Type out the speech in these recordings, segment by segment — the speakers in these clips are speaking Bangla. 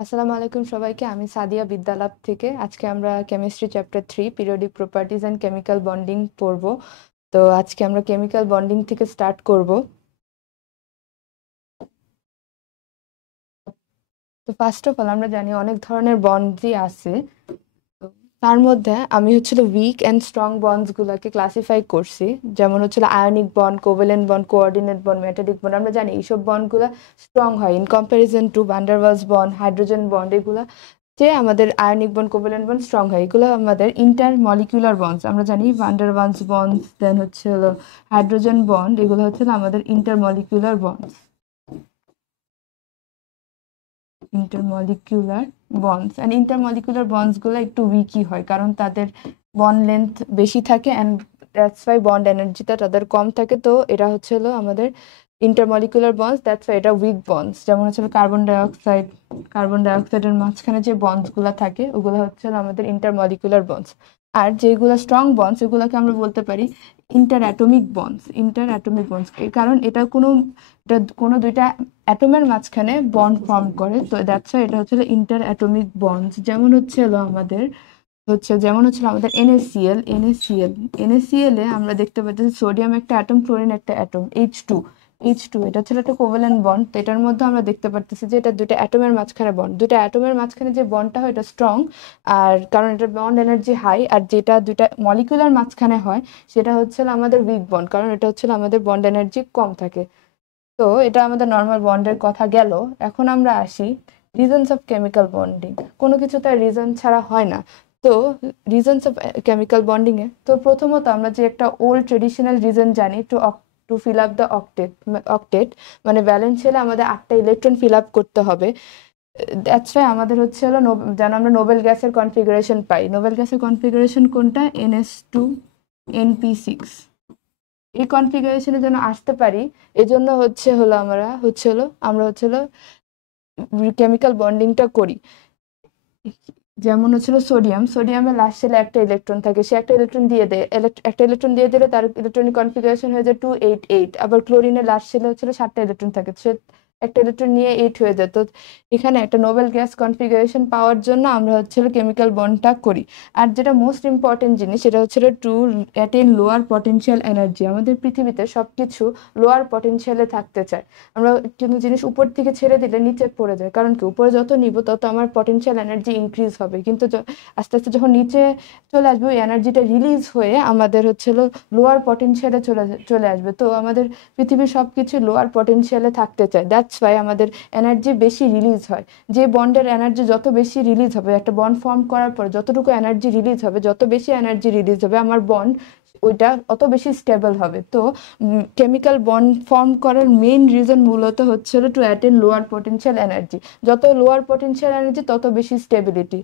আসসালামু আলাইকুম সবাইকে। আমি সাদিয়া বিদ্যালাভ থেকে। আজকে আমরা chemistry chapter 3 periodic properties and chemical bonding পড়ব। তো আজকে আমরা কেমিক্যাল বন্ডিং থেকে স্টার্ট করব। তো ফার্স্ট অফ অল আমরা জানি অনেক ধরনের বন্ডই আছে। তো তার মধ্যে আমি উইক অ্যান্ড স্ট্রং বন্ডস গুলাকে ক্লাসিফাই করছি। যেমন ionic bond, covalent bond, coordinate bond, metallic bond. আমরা জানি এইসব বন্ডগুলো স্ট্রং হয় in comparison to van der Waals bond, hydrogen bond. এগুলা যে আমাদের ionic bond, covalent bond strong হয়, এগুলো আমাদের ইন্টার মলিকিউলার বন্ডস। আমরা জানি van der Waals bond, then hydrogen bond, এগুলো আমাদের intermolecular bonds. Intermolecular bonds and intermolecular bonds গুলো একটু উইকই হয়, কারণ তাদের বন্ড লেন্থ বেশি থাকে অ্যান্ড দ্যাটস ওয়াই বন্ড এনার্জিটা তাদের কম থাকে। তো এটা আমাদের ইন্টারমলিকুলার বন্ডস, দ্যাটস ওয়াই এটা উইক বন্ডস। যেমন কার্বন ডাইঅক্সাইডের মাঝখানে যে বন্ডস গুলা থাকে ওগুলো আমাদের ইন্টারমলিকুলার বন্ডস। আর যেগুলো স্ট্রং বন্ডস এগুলোকে আমরা বলতে পারি interatomic bonds. Interatomic bonds কারণ এটা কোনো দুইটা অ্যাটমের মাঝখানে বন্ড ফর্ম করে, তো দ্যাটস ওয়াই এটা ইন্টার অ্যাটমিক বন্ডস। যেমন আমাদের NaCl এ আমরা দেখতে পাচ্ছি সোডিয়াম একটা অ্যাটম, ক্লোরিন একটা অ্যাটম, H2 এটা একটা কোভ্যালেন্ট বন্ড। তো এটার মধ্যে আমরা দেখতে পারতেছি যে এটা দুইটা অ্যাটমের মাঝখানে বন্ড, দুইটা অ্যাটমের মাঝখানে যে বন্ডটা হয় এটা স্ট্রং, আর কারণ এটা বন্ড এনার্জি হাই। আর যেটা দুইটা মলিকুলার মাঝখানে হয় সেটা আমাদের উইক বন্ড, কারণ এটা আমাদের বন্ড এনার্জি কম থাকে। তো এটা আমাদের নর্মাল বন্ডের কথা গেল। এখন আমরা আসি রিজনস অফ কেমিক্যাল বন্ডিং। কোনো কিছু তার রিজন ছাড়া হয় না। তো রিজনস অফ কেমিক্যাল বন্ডিং এ তো প্রথমত আমরা যে একটা ওল্ড ট্রেডিশনাল রিজন জানি, to fill up the octet, মানে ব্যালেন্স শেলে আমাদের 8টা ইলেকট্রন ফিল আপ করতে হবে। দ্যাটস ওয়াই আমাদের যেন আমরা নোবেল গ্যাসের কনফিগারেশন পাই। নোবেল গ্যাসের কনফিগারেশন কোনটা? NS2 NP6। এই কনফিগারেশনে যেন আসতে পারি, এজন্য আমরা কেমিক্যাল বন্ডিংটা করি। যেমন সোডিয়ামের লাস্ট শেলে একটা ইলেকট্রন থাকে, সে একটা ইলেকট্রন দিয়ে দেয়, একটা ইলেকট্রন দিয়ে দিলে তার ইলেকট্রনিক কনফিগারেশন হয়ে যায় 288। আবার ক্লোরিনের লাস্ট শেলে 7টা ইলেকট্রন থাকে, সে একটা ইলেকট্রন নিয়ে 8 হয়ে যায়। তো এখানে একটা নোবেল গ্যাস কনফিগারেশন পাওয়ার জন্য আমরা কেমিক্যাল বন্ডটা করি। আর যেটা মোস্ট ইম্পর্টেন্ট জিনিস সেটা two attain lower potential energy. আমাদের পৃথিবীতে সবকিছু লোয়ার পটেনশিয়ালে থাকতে চায়। আমরা কিন্তু জিনিস উপর থেকে ছেড়ে দিলে নিচে পড়ে যায়, কারণ কি উপরে যত নিব তত আমার পটেনশিয়াল এনার্জি ইনক্রিজ হবে, কিন্তু আস্তে আস্তে যখন নিচে চলে আসবে ওই এনার্জিটা রিলিজ হয়ে আমাদের লোয়ার পটেনশিয়ালে চলে আসবে। তো আমাদের পৃথিবীর সবকিছু লোয়ার পটেনশিয়ালে থাকতে চায়, দ্যাটস ওয়াই আমাদের এনার্জি বেশি রিলিজ হয়। যে বন্ডের এনার্জি যত বেশি রিলিজ হবে, একটা বন্ড ফর্ম করার পর যতটুকু এনার্জি রিলিজ হবে, যত বেশি এনার্জি রিলিজ হবে আমার বন্ড ওইটা অত বেশি স্টেবল হবে। তো কেমিক্যাল বন্ড ফর্ম করার মেইন রিজন মূলত two attain lower potential energy. যত লোয়ার পটেনশিয়াল এনার্জি তত বেশি স্টেবিলিটি,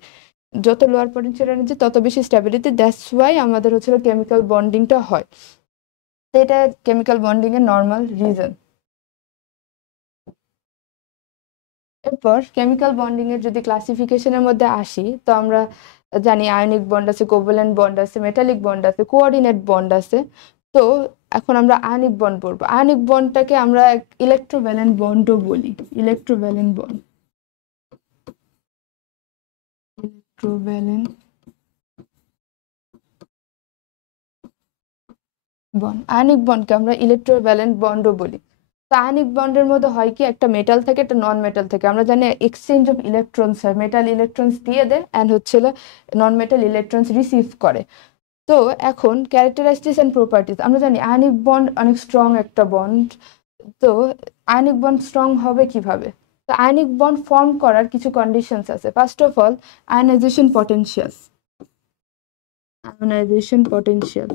যত লোয়ার পটেনশিয়াল এনার্জি তত বেশি স্টেবিলিটি। দ্যাটস ওয়াই আমাদের কেমিক্যাল বন্ডিংটা হয়। তো এটা কেমিক্যাল বন্ডিং এর নর্মাল রিজন। এরপর কেমিক্যাল বন্ডিং এর যদি ক্লাসিফিকেশনের মধ্যে আসি, তো আমরা জানি আয়নিক বন্ড আছে, কোভ্যালেন্ট বন্ড আছে, মেটালিক বন্ড আছে, কোঅর্ডিনেট বন্ড আছে। তো এখন আমরা আয়নিক বন্ড পড়বো। আয়নিক বন্ডটাকে আমরা ইলেকট্রোভ্যালেন্ট বন্ডও বলি। Electrovalent bond, electrovalent bond, ionic বন্ডকে আমরা ইলেকট্রোভ্যালেন্ট বন্ডও বলি। তো আয়নিক বন্ডের মধ্যে হয় কি, একটা মেটাল থাকে, একটা নন মেটাল থাকে। আমরা জানি এক্সচেঞ্জ অফ ইলেকট্রনস হয়, মেটাল ইলেকট্রনস দিয়ে দেয় and non metal electrons receive করে। তো এখন ক্যারেক্টারিস্টিক্স এন্ড প্রপার্টিজ আমরা জানি আয়নিক বন্ড অনেক স্ট্রং একটা বন্ড। তো আয়নিক বন্ড স্ট্রং হবে কিভাবে? তো আয়নিক বন্ড ফর্ম করার কিছু কন্ডিশনস আছে। First of all ionisation potential. Ionisation potential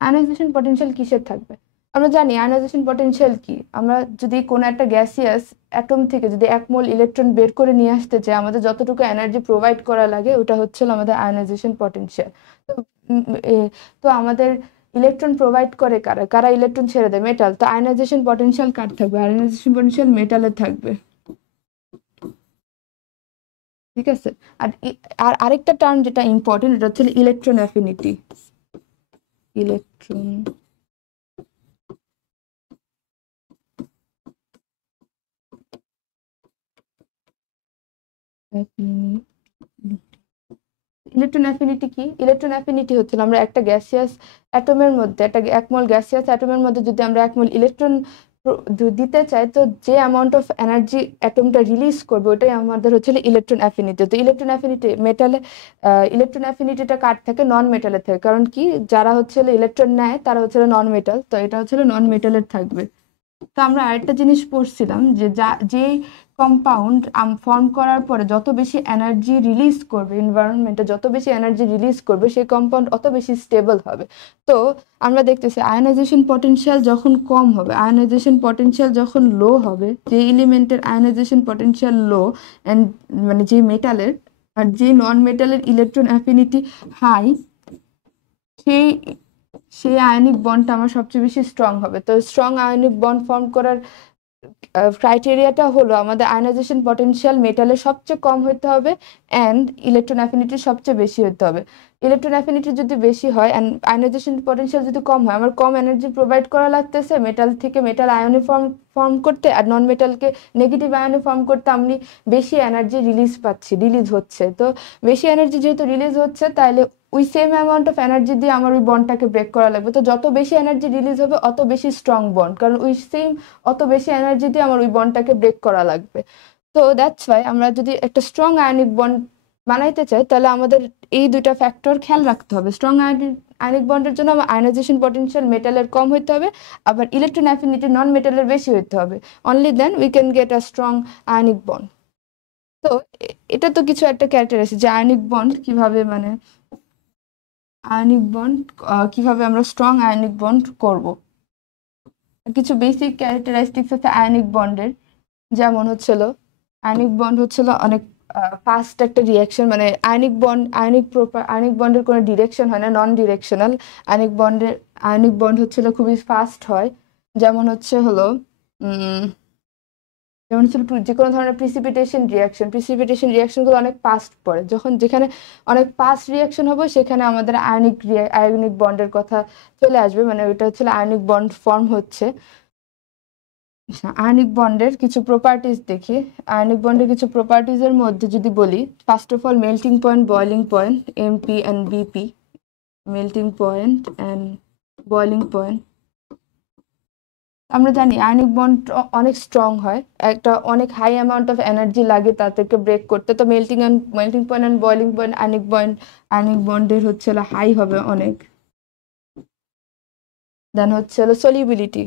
ionisation potential কিসের থাকবে? আমরা জানি আয়নাইজেশন পটেনশিয়াল কি। আমরা যদি কোনো একটা গ্যাসিয়াস অ্যাটম থেকে যদি 1 মোল ইলেকট্রন বের করে নিয়ে আসতে চাই, আমাদের যতটুকু এনার্জি প্রোভাইড করা লাগে ওটা আমাদের আয়নাইজেশন পটেনশিয়াল। তো উম, এ, তো আমাদের ইলেকট্রন প্রোভাইড করে কারা? কারা ইলেকট্রন ছেড়ে দেয়? মেটাল। তো আয়নাইজেশন পটেনশিয়াল কার থাকবে? আয়নাইজেশন পটেনশিয়াল মেটালের থাকবে। ঠিক আছে। আর আরেকটা টার্ম যেটা ইম্পর্টেন্ট, এটা electron affinity. Electron electron affinity কি? ইলেকট্রন অ্যাফিনিটি হচ্ছিল আমরা একটা গ্যাসিয়াস অ্যাটমের মধ্যে, একটা 1 মোল গ্যাসিয়াস অ্যাটমের মধ্যে যদি আমরা 1 মোল ইলেকট্রন দিতে চাই, তো যে অ্যামাউন্ট অফ এনার্জি অ্যাটমটা রিলিজ করবে ওটাই আমাদের হচ্ছিল ইলেকট্রন অ্যাফিনিটি। তো ইলেকট্রন অ্যাফিনিটি মেটালে, ইলেকট্রন অ্যাফিনিটিটা কার থেকে? নন মেটালের থেকে। কারণ কি, যারা হচ্ছিল ইলেকট্রন নেয় তারা হচ্ছিল নন মেটাল, তো এটা হচ্ছিল নন মেটালের থাকবে। তো আমরা আরেকটা জিনিস পড়ছিলাম যে যে কম্পাউন্ড ফর্ম করার পরে যত বেশি এনার্জি রিলিজ করবে এনভায়রনমেন্টে, যত বেশি এনার্জি রিলিজ করবে সেই কম্পাউন্ড অত বেশি স্টেবল হবে। তো আমরা দেখতেছি আয়নাইজেশন পটেনশিয়াল যখন কম হবে, আয়নাইজেশন পটেনশিয়াল যখন লো হবে, যে এলিমেন্টের আয়নাইজেশন পটেনশিয়াল লো অ্যান্ড মানে যে মেটালের, আর যে নন মেটালের ইলেকট্রন অ্যাফিনিটি হাই, সেই সেই আয়নিক বন্ডটা আমার সবচেয়ে বেশি স্ট্রং হবে। তো স্ট্রং আয়নিক বন্ড ফর্ম করার ক্রাইটেরিয়াটা হলো আমাদের আয়নাইজেশন পটেনশিয়াল মেটালের সবচেয়ে কম হতে হবে অ্যান্ড ইলেকট্রন অ্যাফিনিটি সবচেয়ে বেশি হতে হবে। ইলেকট্রন অ্যাফিনিটি যদি বেশি হয় অ্যান্ড আয়নাইজেশন পটেনশিয়াল যদি কম হয়, আমার কম এনার্জি প্রোভাইড করা লাগতেছে মেটাল থেকে মেটাল আয়নে ফর্ম করতে, আর নন মেটালকে নেগেটিভ আয়নে ফর্ম করতে আমি বেশি এনার্জি রিলিজ হচ্ছে। তো বেশি এনার্জি যেহেতু রিলিজ হচ্ছে, তাহলে ওই সেম অ্যামাউন্ট অফ এনার্জি দিয়ে আমার ওই বন্ডটাকে ব্রেক করা লাগবে। তো যত বেশি এনার্জি রিলিজ হবে অত বেশি স্ট্রং বন্ড, কারণ ওই সেম অত বেশি এনার্জি দিয়ে আমার ওই বন্ডটাকে ব্রেক করা লাগবে। তো দ্যাটস ওয়াই আমরা যদি একটা স্ট্রং আয়নিক বন্ড বানাইতে চাই, তাহলে আমাদের এই দুইটা ফ্যাক্টর খেয়াল রাখতে হবে। স্ট্রং আয়নিক বন্ডের জন্য আমার আয়নাইজেশন পটেনশিয়াল মেটালের কম হতে হবে, আবার ইলেকট্রন অ্যাফিনিটি নন মেটালের বেশি হতে হবে। Only then we can get a strong ionic bond. তো এটা তো কিছু একটা ক্যারেক্টারিস্টিক যে আয়নিক বন্ড কিভাবে, মানে আয়নিক বন্ড কিভাবে আমরা স্ট্রং আয়নিক বন্ড করব। কিছু বেসিক ক্যারেক্টারিস্টিক্স আছে আয়নিক বন্ডের, যেমন হচ্ছিল আয়নিক বন্ড হচ্ছিল অনেক ফাস্ট একটা রিয়াকশন, মানে আয়নিক বন্ডের কোনো ডিরেকশন হয় না, নন ডিরেকশনাল। আয়নিক বন্ড হচ্ছিল খুবই ফাস্ট হয়। যেমন হলো যে কোনো ধরনের প্রিসিপিটেশন রিয়াকশনগুলো অনেক ফাস্ট পড়ে। যেখানে অনেক ফাস্ট রিয়াকশন হবে সেখানে আমাদের আয়নিক বন্ডের কথা চলে আসবে, মানে ওইটা হচ্ছে আয়নিক বন্ড ফর্ম হচ্ছে। আয়নিক বন্ডের কিছু প্রপার্টিজ দেখি। আয়নিক বন্ডের কিছু প্রপার্টিজের মধ্যে যদি বলি, first of all melting point, boiling point, MP and BP. Melting point and boiling point, আমরা জানি আয়নিক বন্ড অনেক স্ট্রং হয়, একটা অনেক হাই অ্যামাউন্ট অফ এনার্জি লাগে তাদেরকে ব্রেক করতে। তো melting point and boiling point ionic বন্ডের হচ্ছে হাই হবে অনেক। দেন হচ্ছে সলিউবিলিটি।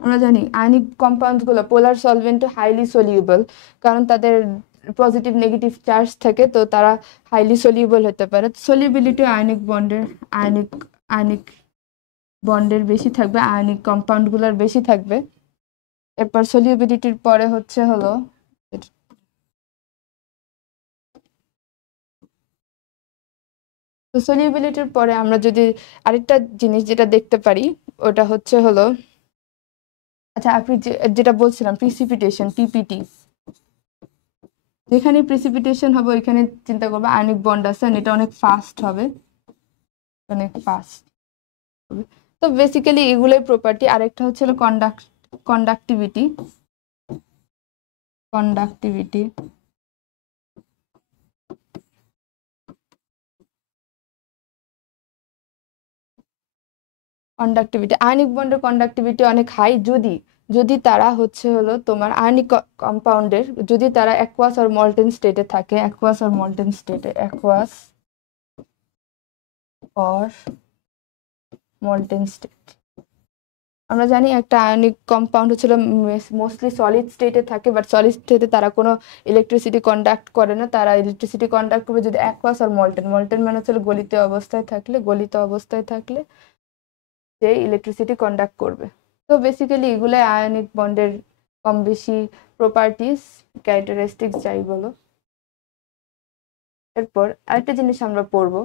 আমরা জানি আয়নিক কম্পাউন্ডস গুলো পোলার সলভেন্টে হাইলি সলিউবল, কারণ তাদের পজিটিভ নেগেটিভ চার্জ থাকে, তো তারা হাইলি সলিউবল হতে পারে। সলিউবিলিটি আয়নিক বন্ডের বেশি থাকবে, আয়নিক কম্পাউন্ড গুলোর বেশি থাকবে। এরপর সলিউবিলিটির পরে হচ্ছে তো সলিউবিলিটির পরে আমরা যদি আরেকটা জিনিস যেটা দেখতে পারি, ওটা হচ্ছে আচ্ছা আপনি যেটা বলছিলাম প্রিসিপিটেশন, পিপিটি। যেখানে প্রিসিপিটেশন হবে ওইখানে চিন্তা করবো আয়নিক বন্ড আছে, এটা অনেক ফাস্ট হবে, অনেক ফাস্ট হবে। তো বেসিক্যালি এগুলোই প্রপার্টি। আরেকটা হচ্ছে কন্ডাক্টিভিটি। আয়নিক বন্ডের কন্ডাক্টিভিটি অনেক হাই যদি তারা হচ্ছে তোমার আয়নিক কম্পাউন্ডের, যদি তারা অ্যাকুয়াস আর মল্টেন স্টেটে থাকে। Aqueous or molten state. আমরা জানি একটা আয়নিক কম্পাউন্ড হচ্ছিল মোস্টলি সলিড স্টেটে থাকে, বাট সলিড স্টেটে তারা কোনো ইলেকট্রিসিটি কন্ডাক্ট করে না। তারা ইলেকট্রিসিটি কন্ডাক্ট করবে যদি অ্যাকুয়াস আর মল্টেন মানে হচ্ছে গলিত অবস্থায় থাকলে যে ইলেকট্রিসিটি কন্ডাক্ট করবে। তো বেসিক্যালি এগুলো আয়নিক বন্ডের কম বেশি প্রপার্টিস, ক্যারেক্টারিস্টিক্স যাই বলো। এরপর আরেকটা জিনিস আমরা পড়বো,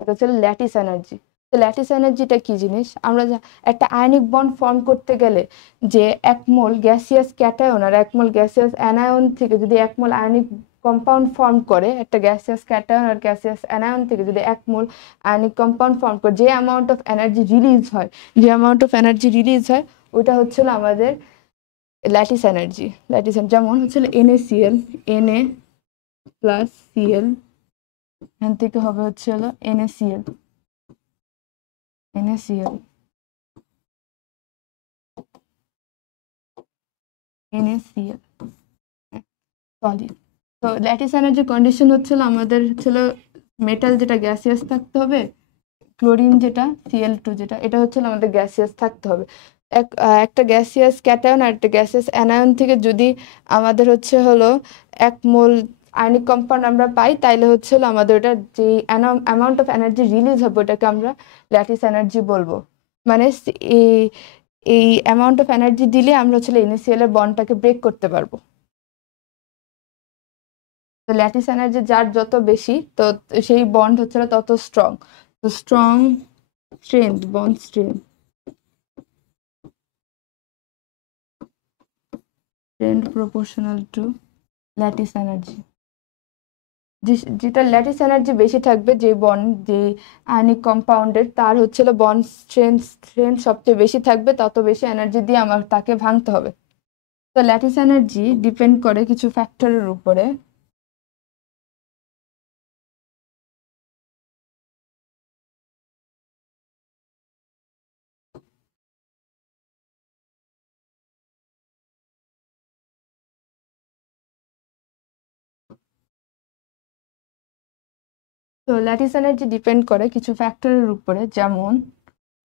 এটা হচ্ছে ল্যাটিস এনার্জি। তো ল্যাটিস এনার্জিটা কি জিনিস, আমরা একটা আয়নিক বন্ড ফর্ম করতে গেলে যে 1 মোল গ্যাসিয়াস ক্যাটায়ন আর 1 মোল গ্যাসিয়াস অ্যানায়ন থেকে যদি 1 মোল আয়নিক কম্পাউন্ড ফর্ম করে, একটা গ্যাসিয়াস ক্যাটায়ন আর গ্যাসিয়াস অ্যানায়ন থেকে যদি 1 মোল আয়নিক কম্পাউন্ড ফর্ম করে, যে অ্যামাউন্ট অফ এনার্জি রিলিজ হয় ওটা হচ্ছিল আমাদের ল্যাটিস এনার্জি। যেমন হচ্ছিল NaCl, Na প্লাস Cl, এখান থেকে হবে হচ্ছে হলো NaCl সলিড। তো ল্যাটিস এনার্জি কন্ডিশন হচ্ছিল আমাদের হচ্ছিল মেটাল যেটা গ্যাসিয়াস থাকতে হবে, ক্লোরিন যেটা Cl2 যেটা, এটা হচ্ছিল আমাদের গ্যাসিয়াস থাকতে হবে। একটা গ্যাসিয়াস ক্যাটায়ন আর একটা গ্যাসিয়াস অ্যানায়ন থেকে যদি আমাদের হচ্ছে হলো 1 মোল আয়নিক কম্পাউন্ড আমরা পাই, তাইলে হচ্ছে হলো আমাদের ওটা যে অ্যামাউন্ট অফ এনার্জি রিলিজ হবে ওটাকে আমরা ল্যাটিস এনার্জি বলবো। মানে এই অ্যামাউন্ট অফ এনার্জি দিলে আমরা হচ্ছে NaCl এর বন্ডটাকে ব্রেক করতে পারবো। তো ল্যাটিস এনার্জি যার যত বেশি, তো সেই বন্ড হচ্ছে তত স্ট্রং। তো strong strength, bond strength proportional to lattice energy. যেটা ল্যাটিস এনার্জি বেশি থাকবে, যে বন্ড যে আয়নিক কম্পাউন্ডের, তার হচ্ছিল বন্ড স্ট্রেংথ সবচেয়ে বেশি থাকবে, তত বেশি এনার্জি দিয়ে আমার তাকে ভাঙতে হবে। তো ল্যাটিস এনার্জি ডিপেন্ড করে কিছু ফ্যাক্টরের উপরে। তো ল্যাটিস এনার্জি ডিপেন্ড করে কিছু ফ্যাক্টরের উপরে,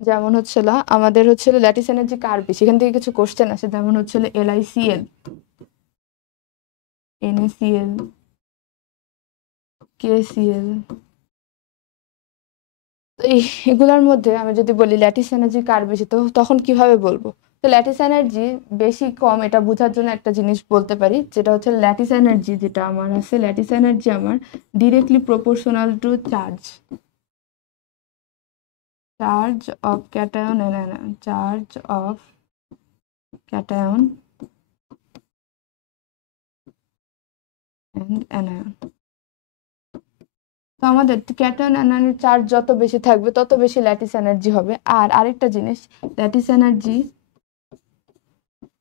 যেমন হচ্ছিল আমাদের হচ্ছিল ল্যাটিস এনার্জি কার বেশি, এখান থেকে কিছু কোশ্চেন আসে, যেমন হচ্ছিল LiCl, NaCl, KCl। তো এগুলোর মধ্যে আমি যদি বলি ল্যাটিস এনার্জি কার বেশি, তো তখন কিভাবে বলবো? তো ল্যাটিস এনার্জি বেশি কম এটা বোঝার জন্য একটা জিনিস বলতে পারি, যেটা হচ্ছে ল্যাটিস এনার্জি যেটা আমার আছে, ল্যাটিস এনার্জি আমার directly proportional to charge of cation and anion, charge of cation and anion. তো আমাদের ক্যাটায়ন অ্যানায়নের চার্জ যত বেশি থাকবে তত বেশি ল্যাটিস এনার্জি হবে। আর আরেকটা জিনিস, lattice energy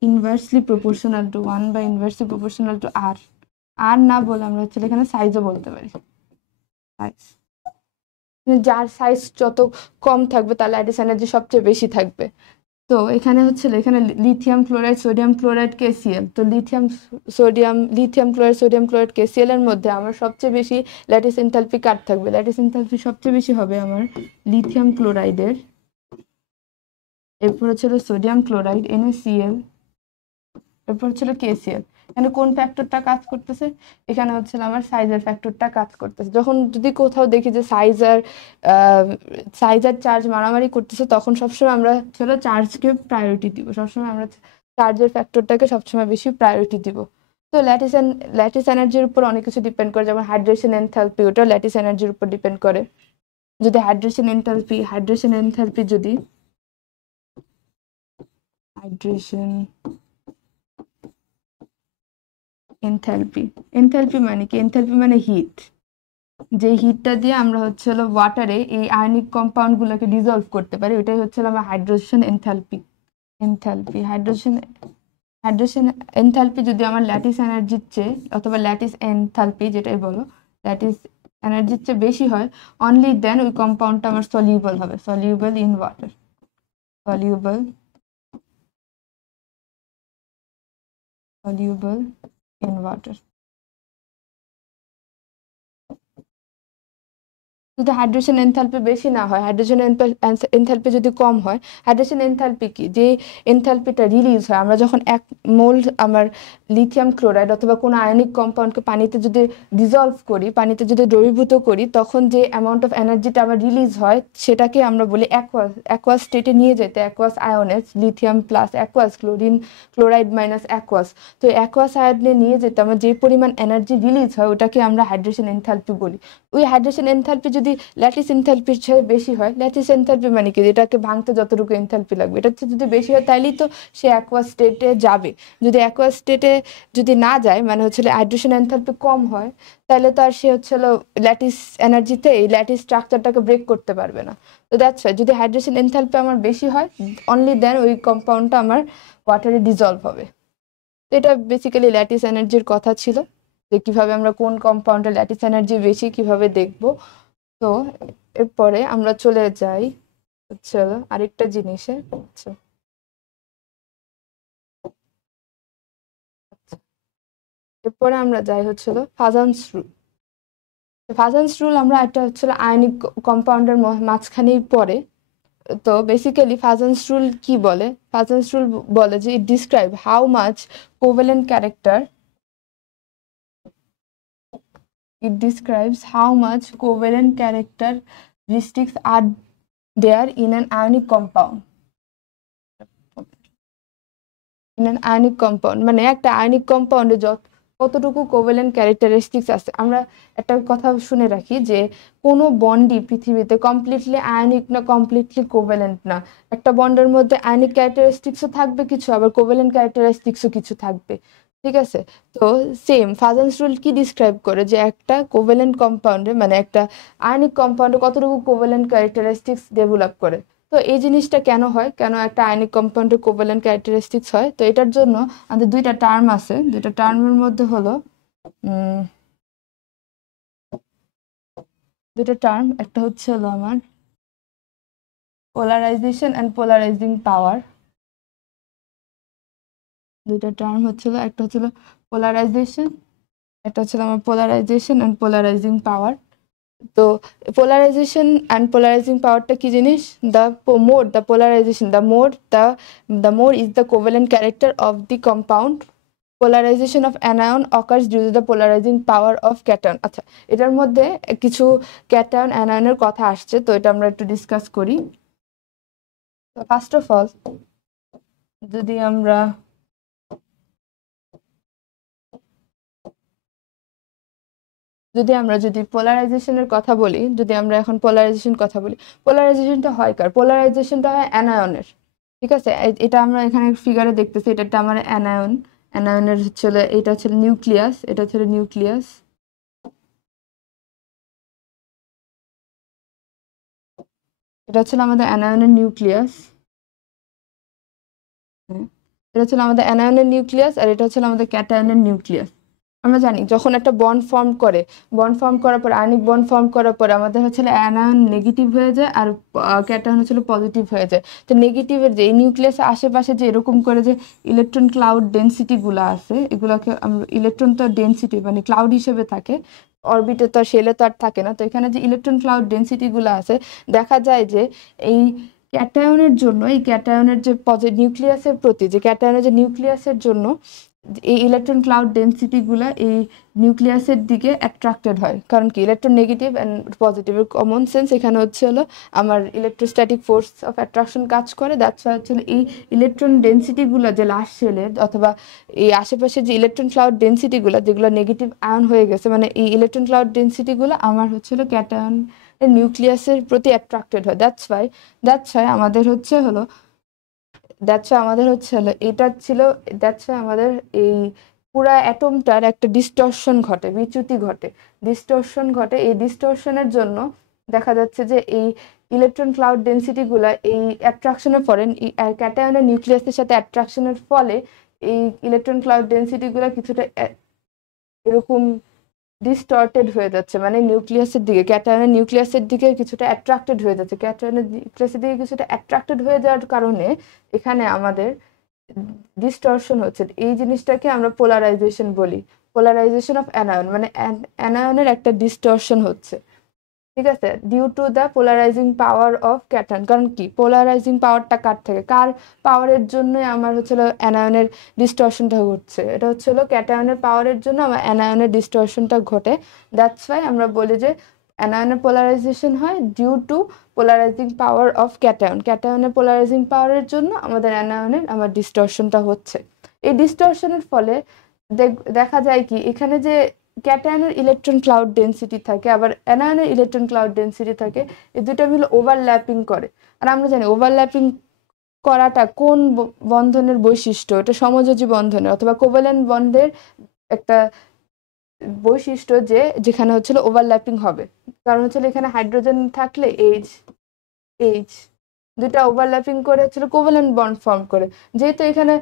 inversely proportional to 1/(r). আর না বলে আমরা হচ্ছে এখানে সাইজও বলতে পারি, সাইজ। যার সাইজ যত কম থাকবে তার ল্যাটিস এনার্জি সবচেয়ে বেশি থাকবে। তো এখানে এখানে lithium chloride, sodium chloride, KCl। তো lithium chloride, sodium chloride, KCl এর মধ্যে আমার সবচেয়ে বেশি ল্যাটিস এনথালপি কার থাকবে? ল্যাটিস এনথালপি সবচেয়ে বেশি হবে আমার লিথিয়াম ক্লোরাইডের, এরপর হচ্ছে সোডিয়াম ক্লোরাইড NaCl, এরপর হচ্ছে KCl। এখানে কোন ফ্যাক্টরটা কাজ করতেছে? এখানে হচ্ছে আমার সাইজের ফ্যাক্টরটা কাজ করতেছে। যদি কোথাও দেখি যে সাইজ আর চার্জ মারামারি করতেছে, তখন সবসময় আমরা চার্জকে প্রায়োরিটি দিব, সবসময় আমরা চার্জের ফ্যাক্টরটাকে সবসময় বেশি প্রায়োরিটি দিব। তো ল্যাটিস এনার্জির উপর অনেক কিছু ডিপেন্ড করে, যেমন হাইড্রেশন এনথালপি, ওটা ল্যাটিস এনার্জির উপর ডিপেন্ড করে। যদি হাইড্রেশন এনথালপি যদি এনথালপি মানে কি? এনথালপি মানে হিট। যে হিটটা দিয়ে আমরা হচ্ছে ওয়াটারে এই আয়নিক কম্পাউন্ড গুলোকে ডিজলভ করতে পারি, ওটাই হচ্ছে আমার হাইড্রেশন এনথালপি। হাইড্রেশন এনথালপি যদি আমার ল্যাটিস এনার্জির চেয়ে, অথবা ল্যাটিস এনথালপি যেটাই বলো, ল্যাটিস এনার্জির চেয়ে বেশি হয়, অনলি দেন ওই কম্পাউন্ডটা আমার সলিউবল হবে, সলিউবল ইন ওয়াটার। যদি হাইড্রেশন এনথালপি বেশি না হয়, হাইড্রেশন এনথালপি যদি কম হয়, হাইড্রেশন এনথালপি কি? যে এনথালপিটা রিলিজ হয় আমরা যখন 1 মোল আমার লিথিয়াম ক্লোরাইড অথবা কোনো আয়নিক কম্পাউন্ডকে পানিতে যদি ডিজলভ করি, পানিতে যদি দ্রবীভূত করি, তখন যে অ্যামাউন্ট অফ এনার্জিটা আমার রিলিজ হয় সেটাকে আমরা বলি অ্যাকুয়াস স্টেটে নিয়ে যেতে, অ্যাকুয়াস আয়নে, lithium plus aqueous, chloride minus aqueous. তো অ্যাকুয়াস আয়নে নিয়ে যেতে আমার যে পরিমাণ এনার্জি রিলিজ হয় ওটাকে আমরা হাইড্রেশন এনথালপি বলি। ওই হাইড্রেশন এনথালপি যদি যদি ল্যাটিস এনথালপির চেয়ে বেশি হয়, ল্যাটিস এনথালপি মানে কি, এটাকে ভাঙতে যতটুকু এনথালপি লাগবে এটা যদি বেশি হয় তাইলেই তো সে অ্যাকোয়া স্টেটে যাবে। যদি অ্যাকোয়া স্টেটে যদি না যায়, মানে হচ্ছে হাইড্রেশন এনথালপি কম হয়, তাহলে তো আর সে হচ্ছে ল্যাটিস এনার্জিতে এই ল্যাটিস স্ট্রাকচারটাকে ব্রেক করতে পারবে না। তো দ্যাটস ওয়াই যদি হাইড্রেশন এনথালপি আমার বেশি হয়, অনলি দেন ওই কম্পাউন্ডটা আমার ওয়াটারে ডিজলভ হবে। তো এটা বেসিক্যালি ল্যাটিস এনার্জির কথা ছিল, যে কিভাবে আমরা কোন কম্পাউন্ডে ল্যাটিস এনার্জি বেশি কিভাবে দেখব। তো এরপরে আমরা চলে যাই হচ্ছে আরেকটা জিনিসে। আচ্ছা, এরপরে আমরা যাই হচ্ছে ফাজান্স রুল। ফাজান্স রুল আমরা একটা হচ্ছে আয়নিক কম্পাউন্ডের মাঝখানেই পড়ে। তো বেসিক্যালি ফাজান্স রুল কি বলে, ফাজান্স রুল বলে যে it describe how much covalent character, it describes how much covalent characteristics are there in an ionic compound. In an ionic compound মানে একটা আয়নিক কম্পাউন্ডে কতটুকু কোভ্যালেন্ট ক্যারেক্টারিস্টিক্স আছে। আমরা একটা কথা শুনে রাখি যে কোনো বন্ডই পৃথিবীতে কমপ্লিটলি আয়নিক না, কমপ্লিটলি কোভ্যালেন্ট না। একটা বন্ডের মধ্যে আয়নিক ক্যারেক্টারিস্টিক্সও থাকবে কিছু, আবার কোভ্যালেন্ট ক্যারেক্টারিস্টিক্সও কিছু থাকবে, ঠিক আছে। তো সেম ফাজান্স রুল কি ডিসক্রাইব করে যে একটা কোভ্যালেন্ট কম্পাউন্ডে, মানে একটা আয়নিক কম্পাউন্ডে কতটুকু কোভ্যালেন্ট ক্যারেক্টারিস্টিক্স ডেভেলপ করে। তো এই জিনিসটা কেন হয়, কেন একটা আয়নিক কম্পাউন্ডের কোভ্যালেন্ট ক্যারেক্টারিস্টিক্স হয়, তো এটার জন্য আমাদের দুইটা টার্ম আছে। দুইটা টার্মের মধ্যে হলো দুইটা টার্ম, একটা হচ্ছে আমার পোলারাইজেশন অ্যান্ড পোলারাইজিং পাওয়ার। দুইটা টার্ম হচ্ছিল, একটা হচ্ছিল পোলারাইজেশন, একটা হচ্ছিল আমার পোলারাইজেশন অ্যান্ড পোলারাইজিং পাওয়ার। তো পোলারাইজেশন অ্যান্ড পোলারাইজিং পাওয়ারটা কি জিনিস, the polarisation, the more is the covalent character of the compound, polarization of anion occurs due to the polarizing power of cation। আচ্ছা, এটার মধ্যে কিছু ক্যাটায়ন অ্যানায়নের কথা আসছে, তো এটা আমরা একটু ডিসকাস করি। তো ফার্স্ট অফ অল যদি আমরা যদি পোলারাইজেশনের কথা বলি, যদি আমরা এখন পোলারাইজেশন কথা বলি, পোলারাইজেশনটা হয় কার, পোলারাইজেশনটা হয় অ্যানায়নের, ঠিক আছে। এটা আমরা এখানে ফিগারে দেখতেছি, এটা আমার অ্যানায়ন, অ্যানায়নের হচ্ছে এটা হচ্ছে নিউক্লিয়াস, এটা হচ্ছে নিউক্লিয়াস, এটা হচ্ছে আমাদের অ্যানায়নের নিউক্লিয়াস, এটা হচ্ছে আমাদের অ্যানায়নের নিউক্লিয়াস, আর এটা হচ্ছে আমাদের ক্যাটায়নের নিউক্লিয়াস। আমরা জানি যখন একটা বন্ড ফর্ম করার পর আয়নিক বন্ড ফর্ম করার পর আমাদের হচ্ছে অ্যানায়ন নেগেটিভ হয়ে যায় আর ক্যাটায়ন হচ্ছে পজিটিভ হয়ে যায়। তো নেগেটিভের যে নিউক্লিয়াসের আশেপাশে যে এরকম করে যে ইলেকট্রন ক্লাউড ডেনসিটিগুলো আছে, এগুলোকে আমরা ইলেকট্রন তো ডেনসিটি মানে ক্লাউড হিসেবে থাকে, অরবিটে তো শেলে তো আর থাকে না। তো এখানে যে ইলেকট্রন ক্লাউড ডেনসিটিগুলো আছে, দেখা যায় যে এই ক্যাটায়নের জন্য, এই ক্যাটায়নের যে নিউক্লিয়াসের প্রতি যে ক্যাটায়নের যে নিউক্লিয়াসের জন্য এই ইলেকট্রন ক্লাউড ডেনসিটিগুলো এই নিউক্লিয়াসের দিকে অ্যাট্রাক্টেড হয়। কারণ কি, ইলেকট্রন নেগেটিভ অ্যান্ড পজিটিভের কমন সেন্স এখানে হচ্ছে আমার ইলেকট্রোস্ট্যাটিক ফোর্স অফ অ্যাট্রাকশন কাজ করে। দ্যাটস ওয়াই হচ্ছে এই ইলেকট্রন ডেনসিটিগুলো যে লাস্ট শেলের অথবা এই আশেপাশে যে ইলেকট্রন ক্লাউড ডেনসিটিগুলো যেগুলো নেগেটিভ আয়ন হয়ে গেছে, মানে এই ইলেকট্রন ক্লাউড ডেনসিটিগুলো আমার হচ্ছে ক্যাটায়ন নিউক্লিয়াসের প্রতি অ্যাট্রাক্টেড হয়। দ্যাটস ওয়াই আমাদের হচ্ছে এটা ছিল, আমাদের এই পুরা অ্যাটমটার একটা ডিস্টরশন ঘটে, বিচ্যুতি ঘটে। এই ডিস্টরশনের জন্য দেখা যাচ্ছে যে এই ইলেকট্রন ক্লাউড ডেনসিটিগুলো এই অ্যাট্রাকশনের পরে ক্যাটায়নের নিউক্লিয়াসের সাথে অ্যাট্রাকশনের ফলে এই ইলেকট্রন ক্লাউড ডেনসিটিগুলো কিছুটা এরকম ডিস্টর্টেড হয়ে যাচ্ছে, মানে নিউক্লিয়াসের দিকে, ক্যাটায়নের নিউক্লিয়াসের দিকে কিছুটা অ্যাট্রাক্টেড হয়ে যাচ্ছে। ক্যাটায়নের নিউক্লিয়াসের দিকে কিছুটা অ্যাট্রাক্টেড হয়ে যাওয়ার কারণে এখানে আমাদের ডিস্টরশন হচ্ছে। এই জিনিসটাকে আমরা পোলারাইজেশন বলি, পোলারাইজেশন অফ অ্যানায়ন, মানে অ্যানায়নের একটা ডিস্টরশন হচ্ছে, ঠিক আছে, due to the polarising power of cation. কারণ কি, পোলারাইজিং পাওয়ারটা কার থেকে, কার পাওয়ারের জন্য আমার অ্যানায়নের ডিস্টরশনটা ঘটছে, এটা ক্যাটায়নের পাওয়ারের জন্য আমার অ্যানায়নের ডিস্টরশনটা ঘটে। দ্যাটস ওয়াই আমরা বলি যে অ্যানায়নের পোলারাইজেশন হয় due to polarising power of ক্যাটায়নের পোলারাইজিং পাওয়ারের জন্য আমাদের অ্যানায়নের আমার ডিস্টরশনটা হচ্ছে। এই ডিস্টরশনের ফলে দেখা যায় কি, এখানে যে ক্যাটায়নের ইলেকট্রন ক্লাউড ডেন্সিটি থাকে, আবার অ্যানায়নের ইলেকট্রন ক্লাউড ডেন্সিটি থাকে, এই দুটো মিলে ওভারল্যাপিং করে। আর আমরা জানি ওভারল্যাপিং করাটা কোন বন্ধনের বৈশিষ্ট্য, এটা সমযোজী বন্ধনের অথবা কোভ্যালেন্ট বন্ডের একটা বৈশিষ্ট্য, যে যেখানে হচ্ছিল ওভারল্যাপিং হবে। কারণ হচ্ছিল এখানে হাইড্রোজেন থাকলে এইচ এইচ দুটা ওভারল্যাপিং করে হচ্ছিল কোভ্যালেন্ট বন্ড ফর্ম করে। যেহেতু এখানে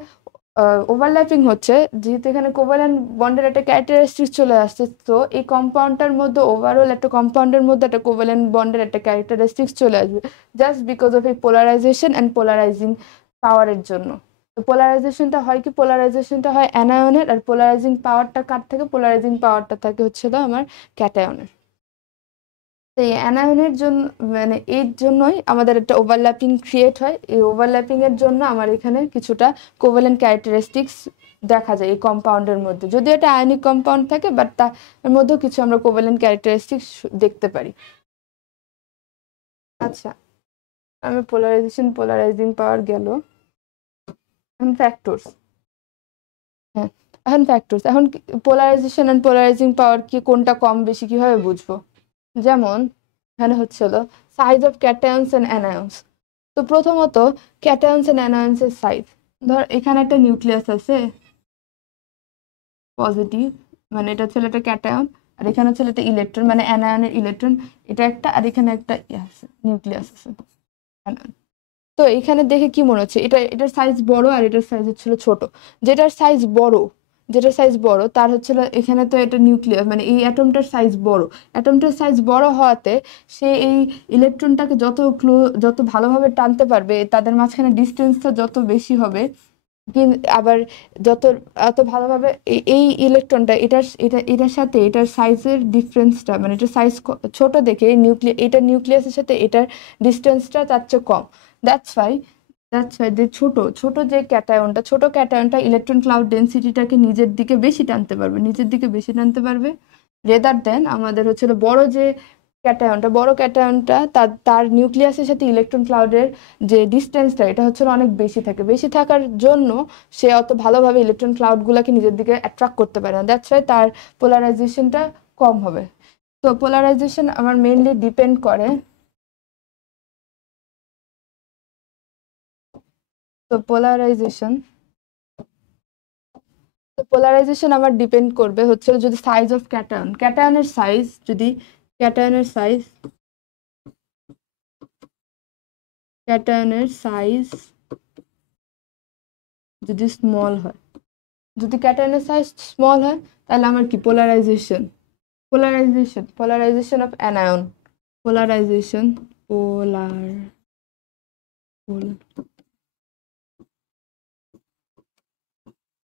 ওভারল্যাপিং হচ্ছে, যেহেতু এখানে কোভ্যালেন্ট বন্ডের একটা ক্যারেক্টারিস্টিক্স চলে আসছে, তো এই কম্পাউন্ডটার মধ্যে ওভারঅল একটা কম্পাউন্ডের মধ্যে একটা কোভ্যালেন্ট বন্ডের একটা ক্যারেক্টারিস্টিক্স চলে আসবে, জাস্ট বিকজ অফ এই পোলারাইজেশন অ্যান্ড পোলারাইজিং পাওয়ারের জন্য। তো পোলারাইজেশনটা হয় কি, পোলারাইজেশনটা হয় অ্যানায়নের, আর পোলারাইজিং পাওয়ারটা কার থেকে, পোলারাইজিং পাওয়ারটা থাকে হচ্ছিল আমার ক্যাটায়নের। তো এই অ্যানায়নের জন্য মানে এর জন্যই আমাদের একটা ওভারল্যাপিং ক্রিয়েট হয়। এই ওভারল্যাপিং এর জন্য আমার এখানে কিছুটা কোভ্যালেন্ট ক্যারেক্টারিস্টিক্স দেখা যায় এই কম্পাউন্ডের মধ্যে, যদিও এটা আয়নিক কম্পাউন্ড থাকে, বাট তার মধ্যেও কিছু আমরা কোভ্যালেন্ট ক্যারেক্টারিস্টিক্স দেখতে পারি। আচ্ছা, আমি পোলারাইজেশন পোলারাইজিং পাওয়ার গেল, এখন ফ্যাক্টরস। হ্যাঁ, এখন ফ্যাক্টরস। এখন পোলারাইজেশন এন্ড পোলারাইজিং পাওয়ার কি কোনটা কম বেশি কিভাবে বুঝবো? যেমন এখানে হচ্ছিল সাইজ অফ ক্যাটায়ন্স এন্ড অ্যানায়ন্স। তো প্রথমত ক্যাটায়ন্স এন্ড অ্যানায়ন্স এর সাইজ, ধর এখানে একটা নিউক্লিয়াস আছে পজিটিভ, মানে এটা হচ্ছে একটা ক্যাটায়ন, আর এখানে হচ্ছে একটা ইলেকট্রন মানে অ্যানায়নের ইলেকট্রন, এটা একটা, আর এখানে একটা নিউক্লিয়াস আছে। তো এখানে দেখে কি মনে হচ্ছে, এটার সাইজ বড় আর এটার সাইজ হচ্ছিল ছোট। যেটার সাইজ বড়, তার হচ্ছিল এখানে তো এটা নিউক্লিয়াস মানে এই অ্যাটমটার সাইজ বড়, অ্যাটমটার সাইজ বড় হওয়াতে সে এই ইলেকট্রনটাকে যত ভালোভাবে টানতে পারবে, তাদের মাঝখানে ডিস্টেন্সটা যত বেশি হবে, আবার এত ভালোভাবে এই ইলেকট্রনটা এটার সাথে এটার সাইজের ডিফারেন্সটা, মানে এটার সাইজ ছোট দেখে এটা নিউক্লিয়াসের সাথে এটার ডিস্টেন্সটা তার চেয়ে কম। দ্যাটস ওয়াই যে ছোট যে ছোট ক্যাটায়নটা ইলেকট্রন ক্লাউড ডেন্সিটিটাকে নিজের দিকে বেশি টানতে পারবে রেদার দেন আমাদের হচ্ছিল বড় ক্যাটায়নটা তার নিউক্লিয়াসের সাথে ইলেকট্রন ক্লাউডের যে ডিস্টেন্সটা, এটা হচ্ছে অনেক বেশি থাকার জন্য সে অত ভালোভাবে ইলেকট্রন ক্লাউডগুলোকে নিজের দিকে অ্যাট্রাক্ট করতে পারে না। দ্যাটস ওয়াই তার পোলারাইজেশনটা কম হবে। তো পোলারাইজেশন আমার মেইনলি ডিপেন্ড করে, পোলারাইজেশন আমার ডিপেন্ড করবে হচ্ছে যদি সাইজ অফ ক্যাটায়নের সাইজ যদি স্মল হয়, যদি ক্যাটায়নের সাইজ স্মল হয়, তাহলে আমার কি পোলারাইজেশন অফ অ্যানায়ন,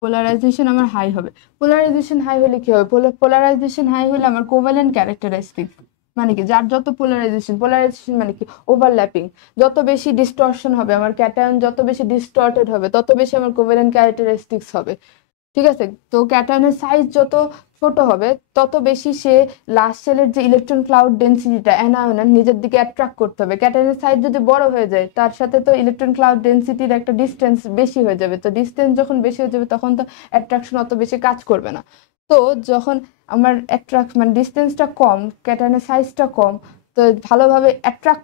পোলারাইজেশন আমার হাই হবে। পোলারাইজেশন হাই হলে কি হবে, পোলারাইজেশন হাই হলে আমার কোভ্যালেন্ট ক্যারেক্টারিস্টিক, মানে কি যার যত পোলারাইজেশন মানে কি ওভারল্যাপিং, যত বেশি ডিস্টরশন হবে, আমার ক্যাটায়ন যত বেশি ডিস্টর্টেড হবে, তত বেশি আমার কোভ্যালেন্ট ক্যারেক্টারিস্টিক্স হবে। ঠিক আছে, তো ক্যাটায়নের সাইজ যত ছোট হবে, তত বেশি সে লাস্ট শেলের যে ইলেকট্রন ক্লাউড ডেন্সিটিটা অ্যানায়নের নিজের দিকে অ্যাট্রাক্ট করতে হবে। ক্যাটায়নের সাইজ যদি বড় হয়ে যায়, তার সাথে তো ইলেকট্রন ক্লাউড ডেন্সিটির একটা ডিস্টেন্স বেশি হয়ে যাবে, তো ডিস্টেন্স যখন বেশি হয়ে যাবে তখন তো অ্যাট্রাকশন অত বেশি কাজ করবে না। তো যখন আমার মানে ডিস্টেন্সটা কম, ক্যাটায়নের সাইজটা কম, তো ভালোভাবে অ্যাট্রাক্ট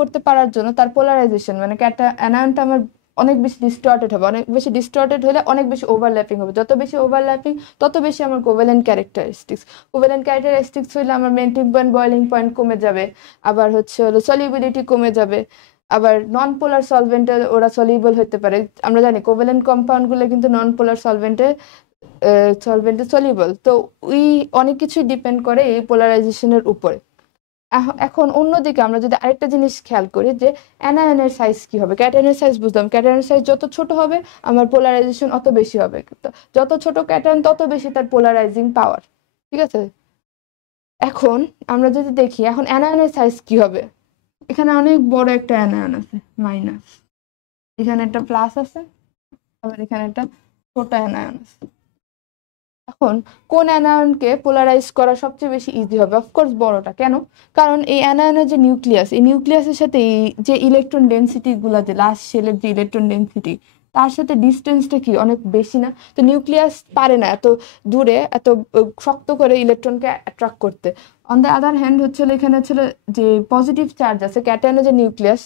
করতে পারার জন্য তার পোলারাইজেশন মানে অ্যানায়নটা আমার অনেক বেশি ডিস্টর্টেড হবে, অনেক বেশি ডিস্টর্টেড হলে অনেক বেশি ওভারল্যাপিং হবে, যত বেশি ওভারল্যাপিং তত বেশি আমার কোভ্যালেন্ট ক্যারেক্টারিস্টিক্স হলে আমার মেল্টিং পয়েন্ট বয়লিং পয়েন্ট কমে যাবে, আবার হলো সলিবিলিটি কমে যাবে, আবার নন পোলার সলভেন্টে ওরা সলিউবল হতে পারে। আমরা জানি কোভ্যালেন্ট কম্পাউন্ডগুলো কিন্তু নন পোলার সলভেন্টে সলিউবল। তো অনেক কিছুই ডিপেন্ড করে এই পোলারাইজেশনের উপরে। এখন অন্যদিকে আমরা যদি আরেকটা জিনিস খেয়াল করি যে অ্যানায়নের সাইজ কি হবে, ক্যাটায়নের সাইজ বুঝলাম, ক্যাটায়নের সাইজ যত ছোট হবে আমার পোলারাইজেশন অত বেশি হবে, যত ছোট ক্যাটায়ন তত বেশি তার পোলারাইজিং পাওয়ার। ঠিক আছে, এখন আমরা যদি দেখি এখন অ্যানায়নের সাইজ কি হবে, এখানে অনেক বড় একটা অ্যানায়ন আছে মাইনাস, এখানে একটা প্লাস আছে, আবার এখানে একটা ছোট অ্যানায়ন আছে। এখন কোন অ্যানায়নকে পোলারাইজ করা সবচেয়ে বেশি ইজি হবে? অফকোর্স বড়টা। কেন? কারণ এই অ্যানায়নের যে নিউক্লিয়াসের সাথে যে ইলেকট্রন ডেন্সিটি গুলা, যে লাস্ট শেলের যে ইলেকট্রন ডেন্সিটি, তার সাথে ডিস্টেন্সটা কি অনেক বেশি না? তো নিউক্লিয়াস পারে না এত দূরে এত শক্ত করে ইলেকট্রনকে অ্যাট্রাক্ট করতে। অন দ্য আদার হ্যান্ড হচ্ছিল এখানে হচ্ছিল যে পজিটিভ চার্জ আছে ক্যাটায়নের যে নিউক্লিয়াস,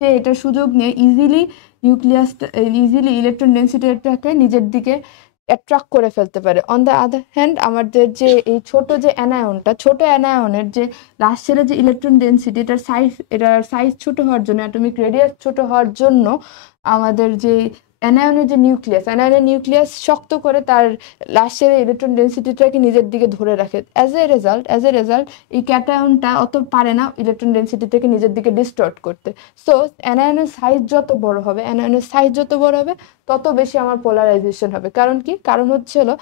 সে এটার সুযোগ নিয়ে ইজিলি ইলেকট্রন ডেন্সিটিটাকে নিজের দিকে অ্যাট্রাক্ট করে ফেলতে পারে। অন দ্য আদার হ্যান্ড আমাদের যে এই ছোট যে অ্যানায়নটা, ছোট অ্যানায়নের যে লাস্ট শেলের যে ইলেকট্রন ডেন্সিটি, এটার সাইজ ছোট হওয়ার জন্য, অ্যাটমিক রেডিয়াস ছোট হওয়ার জন্য আমাদের যে অ্যানায়নের নিউক্লিয়াস শক্ত করে তার লাস্ট শেলের ইলেকট্রন ডেন্সিটিটাকে নিজের দিকে ধরে রাখে। অ্যাজ এ রেজাল্ট এই ক্যাটায়নটা অত পারে না ইলেকট্রন ডেন্সিটিটাকে নিজের দিকে ডিস্টর্ট করতে। সো অ্যানায়নের সাইজ যত বড় হবে তত বেশি আমার পোলারাইজেশন হবে। কারণ কি? কারণ হচ্ছে হলো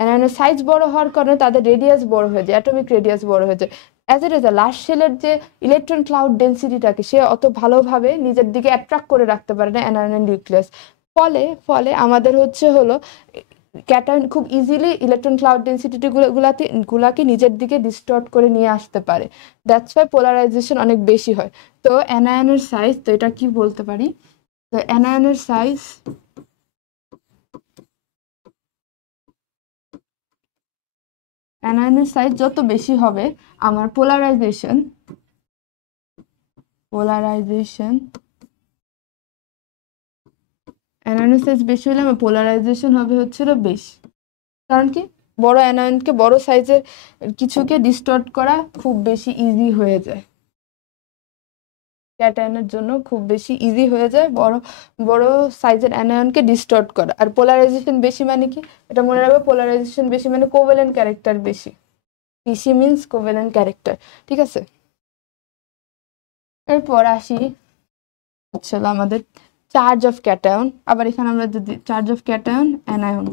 অ্যানায়নের সাইজ বড় হওয়ার কারণে তাদের রেডিয়াস বড় হয়ে যায়, অ্যাটমিক রেডিয়াস বড় হয়ে যায়। অ্যাজ এ রেজাল্ট লাস্ট শেলের যে ইলেকট্রন ক্লাউড ডেন্সিটিটাকে সে অত ভালোভাবে নিজের দিকে অ্যাট্রাক্ট করে রাখতে পারে না অ্যানায়নের নিউক্লিয়াস। ফলে আমাদের হচ্ছে হলো ক্যাটায়ন খুব ইজিলি ইলেকট্রন ক্লাউড ডেন্সিটি গুলাকে নিজের দিকে ডিস্টর্ট করে নিয়ে আসতে পারে। দ্যাটস ওয়াই পোলারাইজেশন অনেক বেশি হয়। তো অ্যানায়নের সাইজ, তো এটা কি বলতে পারি, তো অ্যানায়নের সাইজ যত বেশি হবে আমার পোলারাইজেশন অ্যানায়নের সাইজ বেশি হলে আমার পোলারাইজেশন হবে হচ্ছিল বেশি। কারণ কি? বড় অ্যানায়নকে বড় সাইজের কিছুকে ডিস্টর্ট করা খুব বেশি ইজি হয়ে যায়, ক্যাটায়নের জন্য খুব বেশি ইজি হয়ে যায় বড় সাইজের অ্যানায়নকে ডিস্টর্ট করা। আর পোলারাইজেশন বেশি মানে কি? এটা মনে রাখবে, পোলারাইজেশন বেশি মানে কোভ্যালেন্ট ক্যারেক্টার বেশি। পিসি মিন্স কোভ্যালেন্ট ক্যারেক্টার, ঠিক আছে? এরপর আসি হচ্ছে আমাদের চার্জ অফ ক্যাটায়ন। আবার এখানে আমরা যদি charge of cation anion,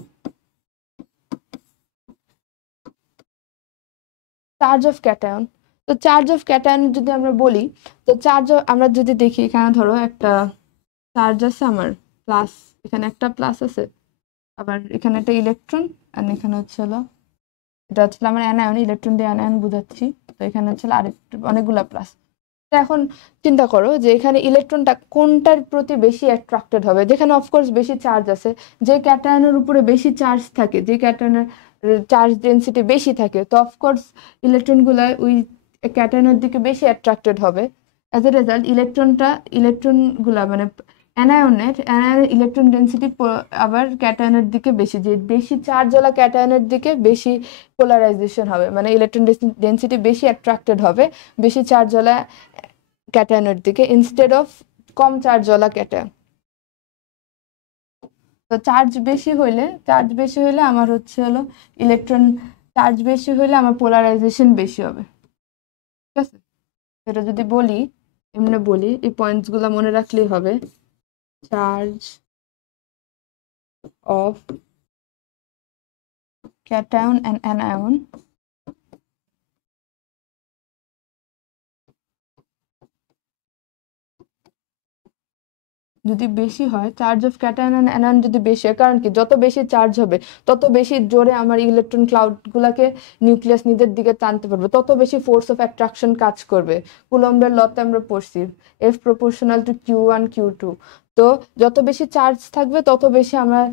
charge of cation, তো চার্জ অফ ক্যাটায়ন যদি আমরা বলি, তো আমরা যদি দেখি এখানে ধরো একটা চার্জ আছে আমার প্লাস, এখানে একটা প্লাস আছে, আবার এখানে একটা ইলেকট্রন, আর এখানে হচ্ছে এটা হচ্ছে আমার অ্যানায়ন, ইলেকট্রন দিয়ে অ্যানায়ন বুঝাচ্ছি। তো এখানে হচ্ছে আরেকটা অনেকগুলা প্লাস। এখন চিন্তা করো যে এখানে ইলেকট্রনটা কোনটার প্রতি বেশি অ্যাট্রাক্টেড হবে? যেখানে অফকোর্স বেশি চার্জ আছে, যে ক্যাটায়নের উপরে বেশি চার্জ থাকে, যে ক্যাটায়নের চার্জ ডেন্সিটি বেশি থাকে, তো অফকোর্স ইলেকট্রনগুলা ওই ক্যাটায়নের দিকে বেশি অ্যাট্রাক্টেড হবে। অ্যাজ এ রেজাল্ট ইলেকট্রনগুলা মানে অ্যানায়নের ইলেকট্রন ডেন্সিটি আবার ক্যাটায়নের দিকে বেশি, যে বেশি চার্জওয়ালা ক্যাটায়নের দিকে বেশি পোলারাইজেশন হবে, মানে ইলেকট্রন ডেন্সিটি বেশি অ্যাট্রাক্টেড হবে বেশি চার্জওয়ালা ক্যাটায়নের দিকে ইনস্টেড অফ কম চার্জওয়ালা ক্যাটায়ন। তো চার্জ বেশি হইলে আমার হচ্ছে ইলেকট্রন চার্জ বেশি হইলে আমার পোলারাইজেশন বেশি হবে, ঠিক আছে? এটা যদি বলি, এমনি বলি, এই পয়েন্টস গুলা মনে রাখলেই হবে। Charge of cation and anion যদি বেশি হয়, charge of cation and anion যদি বেশি হয়, কারণ কি যত বেশি চার্জ হবে তত বেশি জোরে আমার ইলেকট্রন ক্লাউড গুলাকে নিউক্লিয়াস নিজের দিকে টানতে পারবে, তত বেশি ফোর্স অফ অ্যাট্রাকশন কাজ করবে। কুলম্বের লতে আমরা পড়ছি F proportional to Q1 Q2। তো যত বেশি চার্জ থাকবে তত বেশি আমার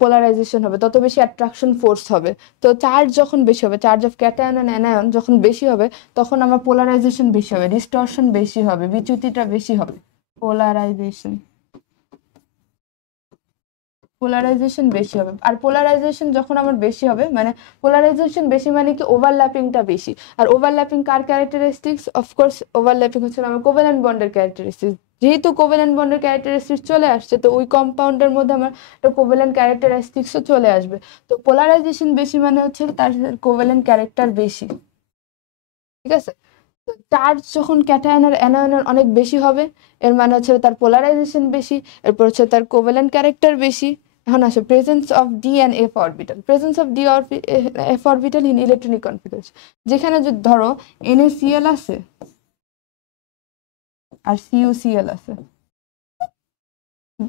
পোলারাইজেশন হবে, তত বেশি অ্যাট্রাকশন ফোর্স হবে। তো চার্জ যখন বেশি হবে, charge of cation and anion যখন বেশি হবে, তখন আমার পোলারাইজেশন বেশি হবে, ডিস্টরশন বেশি হবে, বিচ্যুতিটা বেশি হবে। পোলারাইজেশন বেশি হবে। আর পোলারাইজেশন যখন আমার বেশি হবে, মানে পোলারাইজেশন বেশি মানে কি ওভারল্যাপিংটা বেশি। আর ওভারল্যাপিং কার ক্যারেক্টারিস্টিক্স? অফকোর্স ওভারল্যাপিং হচ্ছে আমার কোভ্যালেন্ট বন্ডের ক্যারেক্টারিস্টিক্স। যেহেতু কোভ্যালেন্ট বন্ডের ক্যারেক্টারিস্টিক্স চলে আসছে, তো ওই কম্পাউন্ডের মধ্যে আমার একটা কোভ্যালেন্ট ক্যারেক্টারিস্টিক্সও চলে আসবে। তো পোলারাইজেশন বেশি মানে হচ্ছে তার কোভ্যালেন্ট ক্যারেক্টার বেশি, ঠিক আছে? চার্জ যখন ক্যাটায়ন আর অ্যানায়নের অনেক বেশি হবে, এর মানে হচ্ছে তার পোলারাইজেশন বেশি, এরপর হচ্ছে তার কোভ্যালেন্ট ক্যারেক্টার বেশি। এখন আসে presence of D and F orbital. Presence of D F orbital in electronic configuration, যেখানে যদি ধরো NaCl আছে আর CuCl আছে,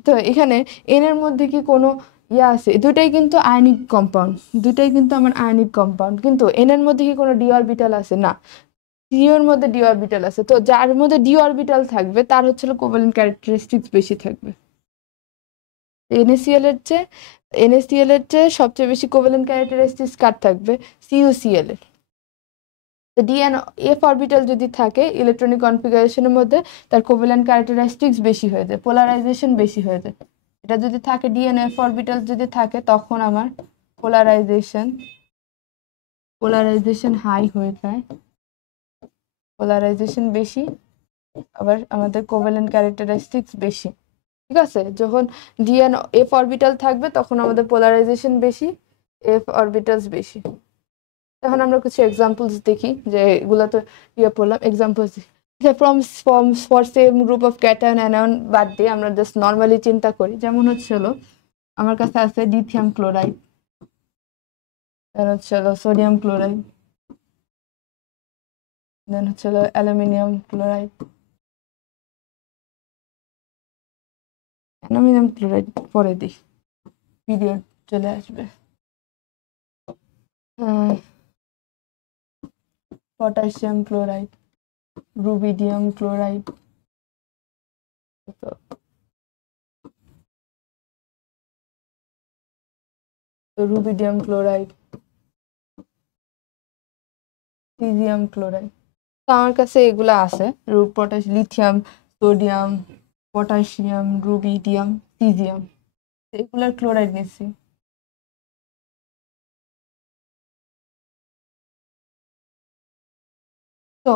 তো এখানে N এর মধ্যে কি কোনো আছে? দুটাই কিন্তু আয়নিক কম্পাউন্ড, দুটাই কিন্তু আমার আয়নিক কম্পাউন্ড, কিন্তু N এর মধ্যে কি কোনো ডি অরবিটাল আছে? না। সিওর মধ্যে ডি অরবিটাল আছে, তো যার মধ্যে ডি অরবিটাল থাকবে তার হচ্ছে কোভ্যালেন্ট ক্যারেক্টারিস্টিক্স বেশি থাকবে। এনএসিএল এর চেয়ে সবচেয়ে বেশি কোভ্যালেন্ট ক্যারেক্টারিস্টিক্স কার থাকবে? সিইউসিএল এর। তো ডি এন এফ অরবিটাল যদি থাকে ইলেকট্রনিক কনফিগারেশনের মধ্যে, তার কোভ্যালেন্ট ক্যারেক্টারিস্টিক্স বেশি হয়ে যায়, পোলারাইজেশন বেশি হয়ে যায়। এটা যদি থাকে ডি এন এফ অরবিটাল যদি থাকে, তখন আমার পোলারাইজেশন হাই হয়ে যায়, পোলারাইজেশন বেশি, আবার আমাদের কোভ্যালেন্ট ক্যারেক্টারিস্টিক্স বেশি। ঠিক আছে, যখন ডি এন এফ অরবিটাল থাকবে তখন আমাদের পোলারাইজেশন বেশি, এফ অরবিটালস বেশি। এখন আমরা কিছু এক্সাম্পলস দেখি, যে এগুলো তো পড়লাম, examples for same group of cation anion বাদ দিয়ে আমরা জাস্ট নর্মালি চিন্তা করি। যেমন হচ্ছে হলো আমার কাছে আছে লিথিয়াম ক্লোরাইড, দেন হচ্ছে হলো সোডিয়াম ক্লোরাইড, দেন হচ্ছে হলো অ্যালুমিনিয়াম ক্লোরাইড। অ্যালুমিনিয়াম ক্লোরাইড পরে দিই, পিরিয়ড চলে আসবে। Potassium chloride, rubidium chloride, rubidium chloride, caesium chloride. তো আমার কাছে এগুলো আছে, lithium, sodium, potassium, rubidium, caesium, এগুলার ক্লোরাইড নিচ্ছি। তো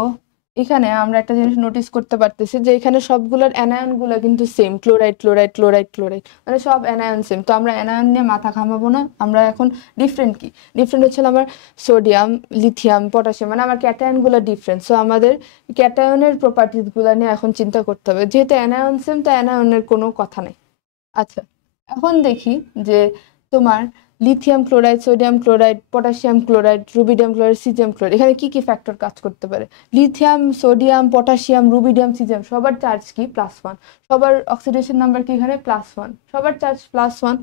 এখানে আমরা একটা জিনিস নোটিস করতে পারতেছি, যে এখানে সবগুলোর অ্যানায়ন গুলো কিন্তু same, chloride chloride chloride chloride, মানে সব অ্যানায়ন সেম। তো আমরা অ্যানায়ন নিয়ে মাথা ঘামাবো না, আমরা এখন ডিফারেন্ট কি, ডিফারেন্ট হচ্ছে আমার সোডিয়াম, লিথিয়াম, পটাশিয়াম, মানে আমার ক্যাটায়ন গুলো ডিফারেন্ট। সো আমাদের ক্যাটায়নের প্রপার্টিস গুলো নিয়ে এখন চিন্তা করতে হবে, যেহেতু অ্যানায়ন সেম তো অ্যানায়নের কোনো কথা নেই। আচ্ছা, এখন দেখি যে তোমার lithium chloride, sodium chloride, potassium chloride, rubidium chloride, caesium chloride, এখানে কি কি ফ্যাক্টর কাজ করতে পারে? Lithium, sodium, potassium, rubidium, caesium সবার চার্জ কি? +1। সবার অক্সিডেশন নাম্বার কি এখানে? +1। সবার চার্জ +1।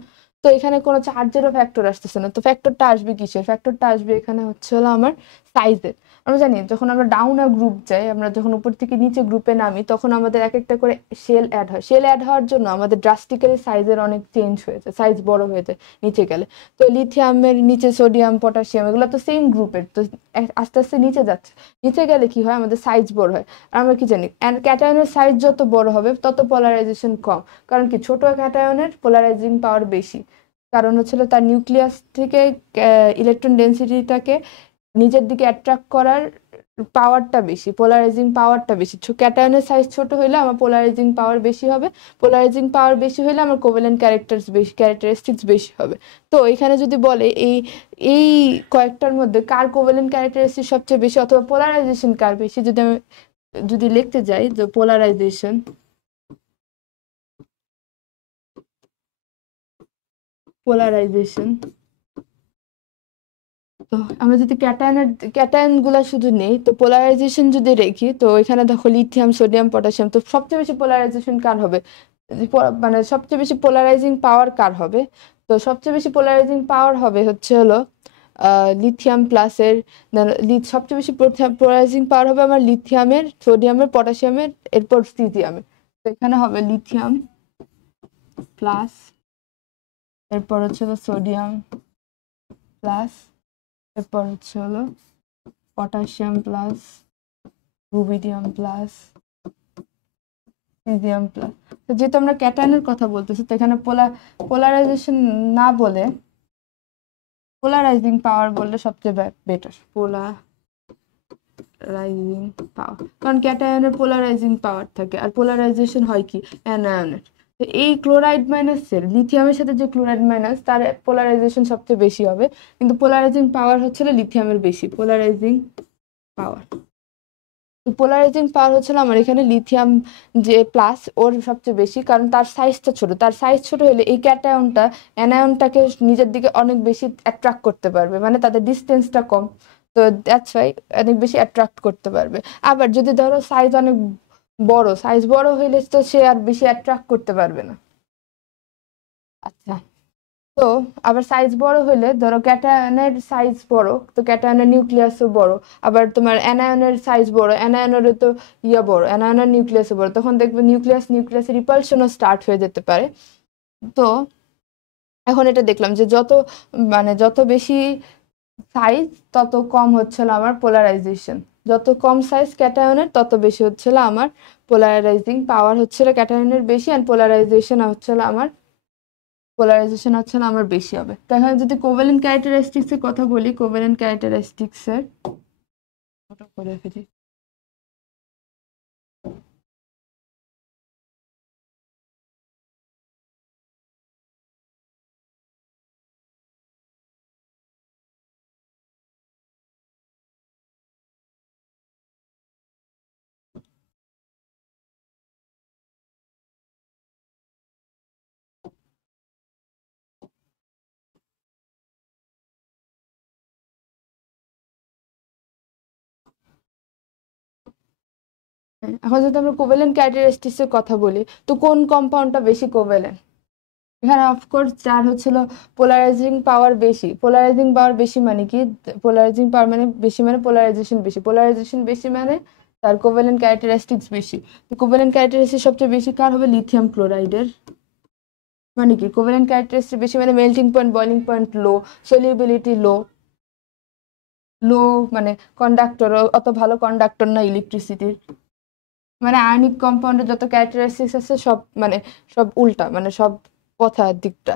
তো এখানে কোনো চার্জেরও ফ্যাক্টর আসতেছে না, তো ফ্যাক্টরটা আসবে কিসের? ফ্যাক্টরটা আসবে এখানে হচ্ছে হলো আমার সাইজের। আমরা জানি যখন আমরা ডাউন আ গ্রুপ যাই, আমরা যখন উপর থেকে নিচে গ্রুপে নামি, তখন আমাদের এক একটা করে শেল অ্যাড হয়। শেল অ্যাড হওয়ার জন্য আমাদের ড্রাস্টিক্যালি সাইজের অনেক চেঞ্জ হয়ে যায়, সাইজ বড় হয়ে যায় নিচে গেলে। তো লিথিয়ামের নিচে সোডিয়াম, পটাশিয়াম এগুলো তো সেম গ্রুপের, তো আস্তে আস্তে নিচে যাচ্ছে, নিচে গেলে কি হয়? আমাদের সাইজ বড় হয়। আর আমরা কি জানি, ক্যাটায়নের সাইজ যত বড় হবে তত পোলারাইজেশন কম। কারণ কি, ছোট ক্যাটায়নের পোলারাইজিং পাওয়ার বেশি, কারণ হচ্ছিল তার নিউক্লিয়াস থেকে ইলেকট্রন ডেন্সিটিটাকে নিজের দিকে অ্যাট্রাক্ট করার পাওয়ারটা বেশি, পোলারাইজিং পাওয়ারটা বেশি। ক্যাটায়নের সাইজ ছোট হইলে আমার পোলারাইজিং পাওয়ার বেশি হবে, পোলারাইজিং পাওয়ার বেশি হইলে আমার কোভ্যালেন্ট ক্যারেক্টারিস্টিক্স বেশি হবে। তো এখানে যদি বলে এই এই কয়েকটার মধ্যে কার কোভ্যালেন্ট ক্যারেক্টারিস্টিক্স সবচেয়ে বেশি, অথবা পোলারাইজেশন কার বেশি, যদি লিখতে যাই যে পোলারাইজেশন, তো আমরা যদি ক্যাটায়ন গুলা শুধু নেই, তো পোলারাইজেশন যদি রেখি, তো এখানে দেখো লিথিয়াম, সোডিয়াম, পটাশিয়াম, তো সবচেয়ে বেশি পোলারাইজেশন কার হবে? মানে সবচেয়ে বেশি পোলারাইজিং পাওয়ার কার হবে? তো সবচেয়ে বেশি পোলারাইজিং পাওয়ার হবে হচ্ছে হলো লিথিয়াম প্লাসের, সবচেয়ে বেশি পোলারাইজিং পাওয়ার হবে আমার লিথিয়ামের, সোডিয়ামের, পটাশিয়ামের, এরপর সিজিয়ামের। তো এখানে হবে লিথিয়াম প্লাস, এরপর হচ্ছে হলো সোডিয়াম প্লাস, এরপর হচ্ছে হলো potassium plus, rubidium plus, caesium plus. তো যেহেতু আমরা ক্যাটায়নের কথা বলতেছি, তো এখানে পোলারাইজেশন না বলে পোলারাইজিং পাওয়ার বললে সবচেয়ে বেটার, পোলারাইজিং পাওয়ার। কারণ ক্যাটায়নের পোলারাইজিং পাওয়ার থাকে, আর পোলারাইজেশন হয় কি অ্যানায়নের। তো এই ক্লোরাইড মাইনাসের লিথিয়ামের সাথে যে ক্লোরাইড মাইনাস, তার পোলারাইজেশন সবচেয়ে বেশি হবে, কিন্তু পোলারাইজিং পাওয়ার হচ্ছে লিথিয়ামের বেশি, পোলারাইজিং পাওয়ার। পোলারাইজিং পাওয়ার হচ্ছিল আমার এখানে লিথিয়াম যে প্লাস, ওর সবচেয়ে বেশি, কারণ তার সাইজটা ছোট। তার সাইজ ছোট হলে এই ক্যাটায়নটা অ্যানায়নটাকে নিজের দিকে অনেক বেশি অ্যাট্রাক্ট করতে পারবে, মানে তাদের ডিস্টেন্সটা কম, তো দ্যাটস ওয়াই অনেক বেশি অ্যাট্রাক্ট করতে পারবে। আবার যদি ধরো সাইজ বড় হইলে তো সে আর বেশি অ্যাট্রাক্ট করতে পারবে না। আচ্ছা, তো আবার সাইজ বড় হলে ধরো ক্যাটায়নের সাইজ বড়, তো ক্যাটায়নের নিউক্লিয়াসও বড়। আবার তোমার অ্যানায়নের সাইজ বড়, অ্যানায়নের তো বড়, অ্যানায়নের নিউক্লিয়াসও বড়, তখন দেখবে নিউক্লিয়াসের রিপালশনও স্টার্ট হয়ে যেতে পারে। তো এখন এটা দেখলাম যে যত বেশি সাইজ তত কম হচ্ছিল আমার পোলারাইজেশন, যত কম সাইজ ক্যাটায়নের তত বেশি হচ্ছিল আমার পোলারাইজিং পাওয়ার হচ্ছিল ক্যাটায়নের বেশি, অ্যান্ড পোলারাইজেশন আমার বেশি হবে। তো এখন যদি কোভ্যালেন্ট ক্যারেক্টারিস্টিক্স এর কথা বলি, কোভ্যালেন্ট ক্যারেক্টারিস্টিক্স এর ওটা করে ফেলি। এখন যদি আমরা কোভ্যালেন্ট ক্যারেক্টারিস্টিক্স এর কথা বলি, তো কোন কম্পাউন্ডটা বেশি কোভ্যালেন্ট? এখানে অফকোর্স যার হচ্ছিল পোলারাইজিং পাওয়ার বেশি। পোলারাইজিং পাওয়ার বেশি মানে কি? পোলারাইজিং পাওয়ার মানে বেশি মানে পোলারাইজেশন বেশি, পোলারাইজেশন বেশি মানে তার কোভ্যালেন্ট ক্যারেক্টারিস্টিক্স বেশি। তো কোভ্যালেন্ট ক্যারেক্টারিস্টিক্স সবচেয়ে বেশি কার হবে? লিথিয়াম ক্লোরাইডের। মানে কি কোভ্যালেন্ট ক্যারেক্টারিস্টিক বেশি মানে মেল্টিং পয়েন্ট, বয়লিং পয়েন্ট লো, সলিউবিলিটি লো। লো মানে কন্ডাক্টর, অত ভালো কন্ডাক্টর না ইলেকট্রিসিটির। মানে আয়নিক কম্পাউন্ডের যত ক্যারেক্টারিস্টিক্স আছে সব মানে সব উল্টা, মানে সব কথার দিকটা।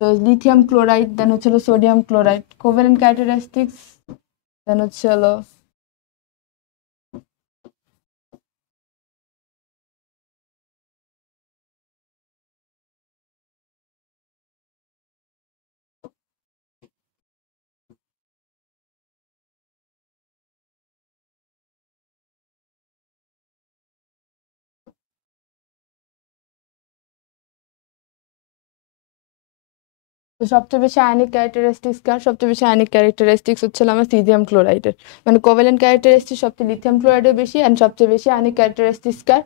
তো লিথিয়াম ক্লোরাইড, দেন হচ্ছিল সোডিয়াম ক্লোরাইড, কোভ্যালেন্ট ক্যারেক্টারিস্টিক্স, দেন হচ্ছিল তো সবচেয়ে বেশি আয়নিক ক্যারেক্টারিস্টিক্স কার? সবচেয়ে বেশি আয়নিক ক্যারেক্টারিস্টিক্স হচ্ছিল আমার সিজিয়াম ক্লোরাইডের। মানে কোভ্যালেন্ট ক্যারেক্টারিস্টিক্স সবচেয়ে লিথিয়াম ক্লোরাইডের বেশি, অ্যান্ড সবচেয়ে বেশি আয়নিক ক্যারেক্টারিস্টিক্স কার?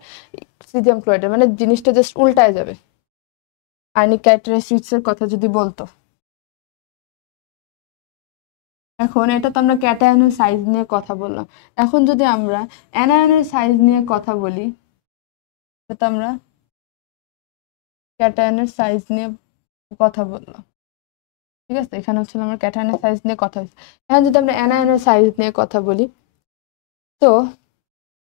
সিজিয়াম ক্লোরাইডের। মানে জিনিসটা জাস্ট উল্টায় যাবে আয়নিক ক্যারেক্টারিস্টিক্স এর কথা যদি বলতো। এখন এটা তো আমরা ক্যাটায়নের সাইজ নিয়ে কথা বললাম। এখন যদি আমরা অ্যানায়নের সাইজ নিয়ে কথা বলি, তো আমরা ক্যাটায়নের সাইজ নিয়ে কথা বললাম, ঠিক আছে? এখানে হচ্ছে আমার ক্যাটায়নের সাইজ নিয়ে কথা হচ্ছে। এখন যদি আমরা অ্যানায়নের সাইজ নিয়ে কথা বলি, তো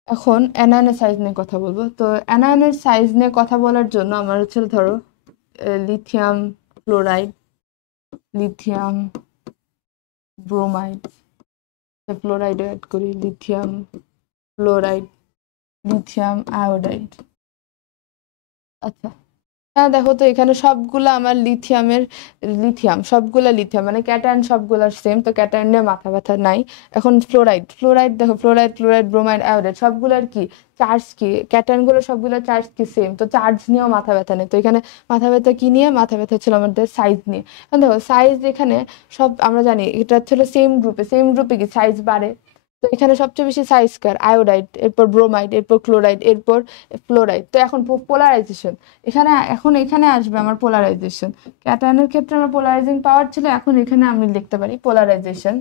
এখন অ্যানায়নের সাইজ নিয়ে কথা বলবো। তো অ্যানায়নের সাইজ নিয়ে কথা বলার জন্য আমার হচ্ছে ধরো lithium chloride, lithium bromide, fluoride add করি, লিথিয়াম ফ্লোরাইড, লিথিয়াম আয়োডাইড। আচ্ছা, হ্যাঁ দেখো তো এখানে সবগুলা আমার সবগুলা লিথিয়াম, মানে ক্যাটায়ন সবগুলার সেম, তো ক্যাটায়ন নিয়ে মাথা ব্যথা নাই। এখন ফ্লোরাইড দেখো, ফ্লোরাইড, ক্লোরাইড, ব্রোমাইড, আয়োডাইড সবগুলার কি চার্জ, কি ক্যাটায়ন গুলো সবগুলোর চার্জ কি সেম, তো চার্জ নিয়েও মাথা ব্যথা নেই। তো এখানে মাথা ব্যথা কি নিয়ে? মাথা ব্যথা ছিল আমাদের সাইজ নিয়ে। এখন দেখো সাইজ এখানে সব আমরা জানি এটা ছিল সেম গ্রুপে কি সাইজ বাড়ে। তো এখানে সবচেয়ে বেশি সাইজ কার? আয়োডাইড, এরপর ব্রোমাইড, এরপর ক্লোরাইড, এরপর ফ্লোরাইড। তো এখন পোলারাইজেশন, এখানে আসবে আমার পোলারাইজেশন। ক্যাটায়নের ক্ষেত্রে আমার পোলারাইজিং পাওয়ার ছিল, এখন এখানে আমি লিখতে পারি পোলারাইজেশন।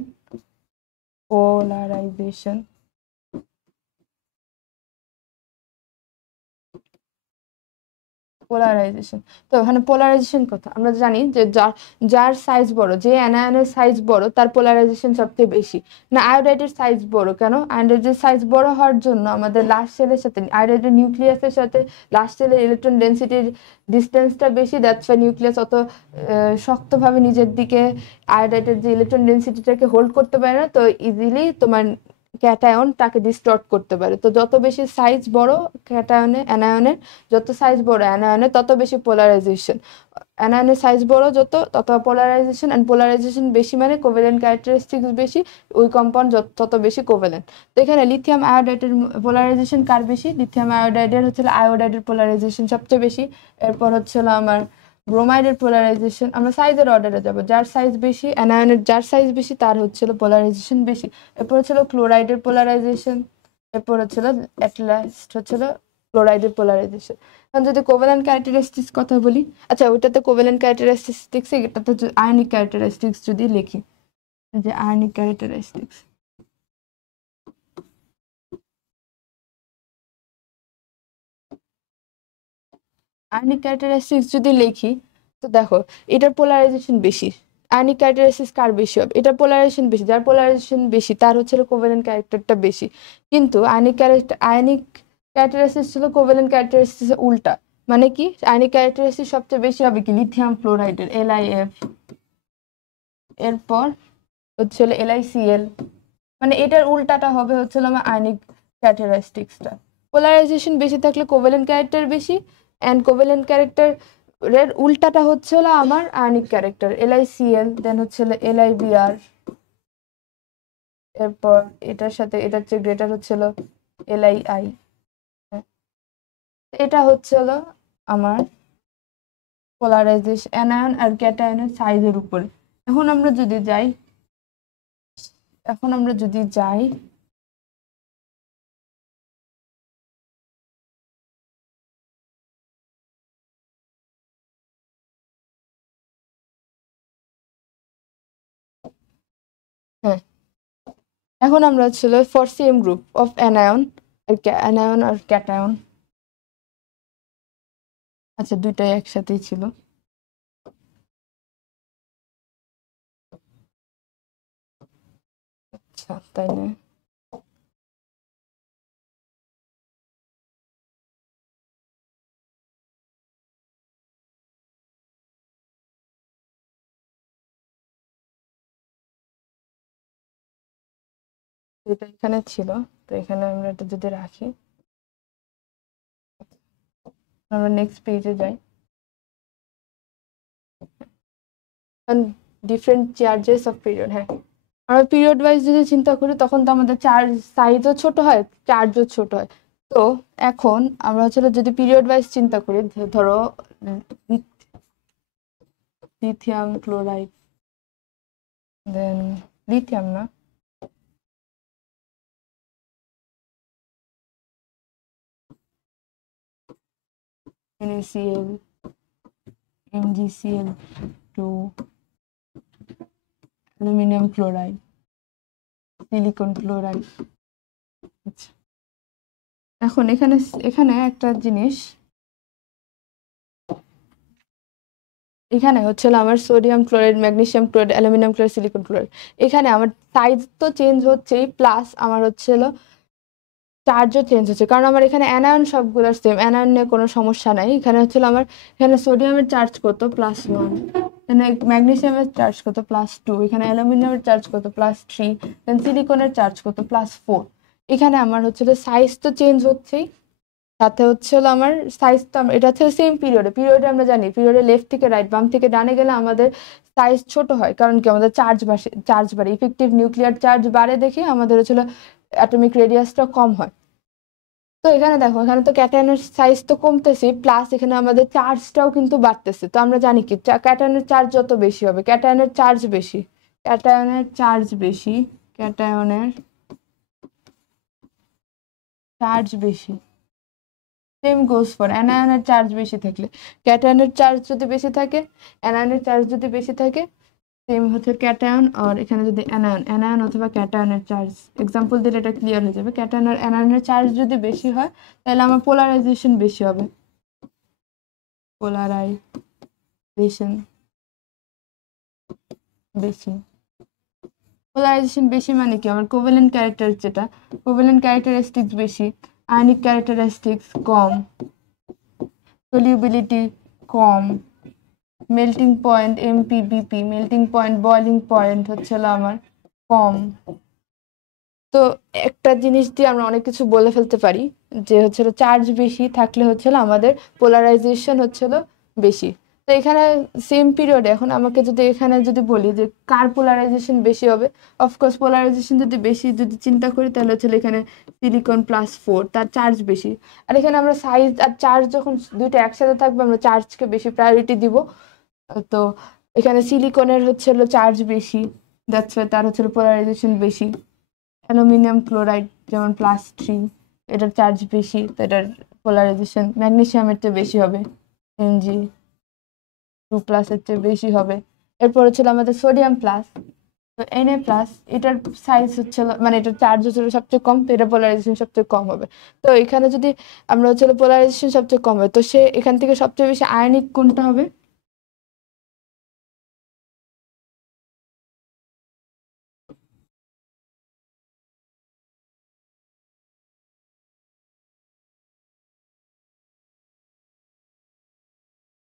পোলারাইজেশন, তো এখানে পোলারাইজেশন কথা আমরা জানি যে যার সাইজ বড়, যে অ্যানায়নের সাইজ বড় তার পোলারাইজেশন সবচেয়ে বেশি। না আয়োডাইডের সাইজ বড় কেন? আয়োডাইডের সাইজ বড় হওয়ার জন্য আমাদের লাস্ট শেলের সাথে, আয়োডাইডের নিউক্লিয়াসের সাথে লাস্ট শেলের ইলেকট্রন ডেন্সিটির ডিস্টেন্সটা বেশি, দ্যাটস ওয়াই নিউক্লিয়াস অত শক্তভাবে নিজের দিকে আয়োডাইডের যে ইলেকট্রন ডেন্সিটিটাকে হোল্ড করতে পারে না, তো ইজিলি তোমার ক্যাটায়ন তাকে ডিস্টর্ট করতে পারে। তো যত বেশি সাইজ বড় অ্যানায়নের, যত সাইজ বড় অ্যানায়নের তত বেশি পোলারাইজেশন। অ্যানায়নের সাইজ বড় যত, তত পোলারাইজেশন, অ্যান্ড পোলারাইজেশন বেশি মানে কোভ্যালেন্ট ক্যারেক্টারিস্টিক্স বেশি, ওই কম্পাউন্ড তত বেশি কোভ্যালেন্ট। তো এখানে লিথিয়াম আয়োডাইডের পোলারাইজেশন কার বেশি? লিথিয়াম আয়োডাইডের হচ্ছে আয়োডাইডের পোলারাইজেশন সবচেয়ে বেশি। এরপর হচ্ছিল আমার ব্রোমাইডের পোলারাইজেশন। আমরা সাইজের অর্ডারে যাব, যার সাইজ বেশি, অ্যানায়নের যার সাইজ বেশি তার হচ্ছিল পোলারাইজেশন বেশি। এরপর হচ্ছিল ক্লোরাইডের পোলারাইজেশন, এরপর হচ্ছিল অ্যাট লাস্ট হচ্ছিল ক্লোরাইডের পোলারাইজেশন। এখন যদি কোভ্যালেন্ট ক্যারেক্টারিস্টিক্স কথা বলি, আচ্ছা ওইটাতে কোভ্যালেন্ট ক্যারেক্টারিস্টিক্স, এটাতে আয়নিক ক্যারেক্টারিস্টিক্স যদি লিখি, যে আয়নিক ক্যারেক্টারিস্টিক্স, আয়নিক ক্যারেক্টারিস্টিক্স যদি লিখি, তো দেখো এটার পোলারাইজেশন বেশি। আয়নিক ক্যারেক্টারিস্টিক্স কার বেশি হবে? এটার পোলারাইজেশন বেশি, যার পোলারাইজেশন বেশি তার হচ্ছে কোভ্যালেন্ট ক্যারেক্টারটা বেশি। কিন্তু আয়নিক ক্যারেক্টারিস্টিক্স ছিল কোভ্যালেন্ট ক্যারেক্টারিস্টিক্স উল্টা। মানে কি, আয়নিক ক্যারেক্টারিস্টিক্স সবচেয়ে বেশি হবে কি লিথিয়াম ফ্লোরাইডের, LiF, এরপর হচ্ছে LiCl, মানে এটার উল্টাটা হবে হচ্ছে আমার আয়নিক ক্যারেক্টারিস্টিক্সটা। পোলারাইজেশন বেশি থাকলে কোভ্যালেন্ট ক্যারেক্টার বেশি, এন্ড কোভ্যালেন্ট ক্যারেক্টার এর উল্টাটা হচ্ছে আমার আয়নিক ক্যারেক্টার, LiCl, দেন হচ্ছে LiBr, এরপর এটার সাথে এটার চেয়ে গ্রেটার হচ্ছে LiI। এটা হচ্ছে আমার পোলারাইজেশন অ্যানায়ন আর ক্যাটায়নের সাইজের উপরে। এখন আমরা যদি যাই হ্যাঁ, এখন আমরা for same group of anion আর ক্যাটায়ন, আচ্ছা দুইটাই একসাথেই ছিল, আচ্ছা তাই না। এটা এখানে ছিল, তো এখানে আমরা এটা যদি রাখি, আমরা নেক্সট পেজে যাই। ডিফারেন্ট চার্জেস অফ পিরিয়ড, হ্যাঁ আমরা পিরিয়ড ওয়াইজ যদি চিন্তা করি তখন তো আমাদের চার্জ সাইজও ছোট হয়, চার্জও ছোট হয়। তো এখন আমরা যদি পিরিয়ড ওয়াইজ চিন্তা করি, ধরো লিথিয়াম ক্লোরাইড, দেন লিথিয়াম না, NaCl, MgCl2, aluminium chloride, silicon chloride. আচ্ছা এখন এখানে একটা জিনিস, এখানে হচ্ছে আমার sodium chloride, magnesium chloride, aluminium chloride, silicon chloride, এখানে আমার সাইজ তো চেঞ্জ হচ্ছেই, প্লাস আমার চার্জও চেঞ্জ হচ্ছে, কারণ আমার এখানে অ্যানায়ন সবগুলোর সেম, অ্যানায়ন নিয়ে কোনো সমস্যা নাই। এখানে আমার এখানে সোডিয়ামের চার্জ কত, +1, এখানে ম্যাগনেসিয়ামের চার্জ কত, +2, এখানে অ্যালুমিনিয়ামের চার্জ কত, +3, দেন সিলিকনের চার্জ কত, +4। এখানে আমার সাইজ তো চেঞ্জ হচ্ছেই, সাথে আমার সাইজ তো এটা সেম পিরিয়ডে আমরা জানি পিরিয়ডে লেফট থেকে রাইট, বাম থেকে ডানে গেলে আমাদের সাইজ ছোট হয়, কারণ কি আমাদের চার্জ বাড়ে, ইফেক্টিভ নিউক্লিয়ার চার্জ বাড়ে দেখে আমাদের অ্যাটমিক রেডিয়াসটা কম হয়। তো এখানে দেখো, এখানে তো ক্যাটায়নের সাইজ তো কমতেছে, প্লাস এখানে আমাদের চার্জটাও কিন্তু বাড়তেছে। তো আমরা জানি কি ক্যাটায়নের চার্জ যত বেশি হবে, ক্যাটায়নের চার্জ বেশি, ক্যাটায়নের চার্জ বেশি, ক্যাটায়নের চার্জ বেশি। সেম গোজ ফর অ্যানায়নের চার্জ বেশি থাকলে, ক্যাটায়নের চার্জ যদি বেশি থাকে, অ্যানায়নের চার্জ যদি বেশি থাকে, সেম হচ্ছে ক্যাটায়ন, আর এখানে যদি অ্যানায়ন অথবা ক্যাটায়নের চার্জ এক্সাম্পল দিলে এটা ক্লিয়ার হয়ে যাবে। ক্যাটায়ন আর অ্যানায়নের চার্জ যদি বেশি হয় তাহলে আমার পোলারাইজেশন বেশি হবে, পোলারাইজেশন বেশি। পোলারাইজেশন বেশি মানে কি, আমার কোভ্যালেন্ট ক্যারেক্টার যেটা, কোভ্যালেন্ট ক্যারেক্টারিস্টিক্স বেশি, আয়নিক ক্যারেক্টারিস্টিক্স কম, সলিউবিলিটি কম, melting point MPBP, melting point boiling point হচ্ছে আমার কম। তো একটা জিনিস দিয়ে আমরা অনেক কিছু বলে ফেলতে পারি, যে চার্জ বেশি থাকলে আমাদের পোলারাইজেশন বেশি। তো এখানে সেম পিরিয়ডে এখন আমাকে যদি এখানে যদি বলি যে কার পোলারাইজেশন বেশি হবে, অফকোর্স পোলারাইজেশন যদি চিন্তা করি তাহলে এখানে সিলিকন +4, তার চার্জ বেশি। আর এখানে আমরা সাইজ আর চার্জ যখন দুইটা একসাথে থাকবে আমরা চার্জকে বেশি প্রায়োরিটি দিব। তো এখানে সিলিকনের চার্জ বেশি, দ্যাটস ওয়াই তার পোলারাইজেশন বেশি। অ্যালুমিনিয়াম ক্লোরাইড যেমন +3, এটার চার্জ বেশি, তো এটার পোলারাইজেশন ম্যাগনেসিয়ামের চেয়ে বেশি হবে, Mg2+ এর চেয়ে বেশি হবে। এরপর হচ্ছিল আমাদের সোডিয়াম প্লাস, তো Na+, এটার সাইজ হচ্ছিল মানে এটার চার্জ হচ্ছিল সবচেয়ে কম, তো এটা পোলারাইজেশন সবচেয়ে কম হবে। তো এখানে যদি আমরা হচ্ছিল পোলারাইজেশন সবচেয়ে কম হবে, তো সে এখান থেকে সবচেয়ে বেশি আয়নিক কোনটা হবে?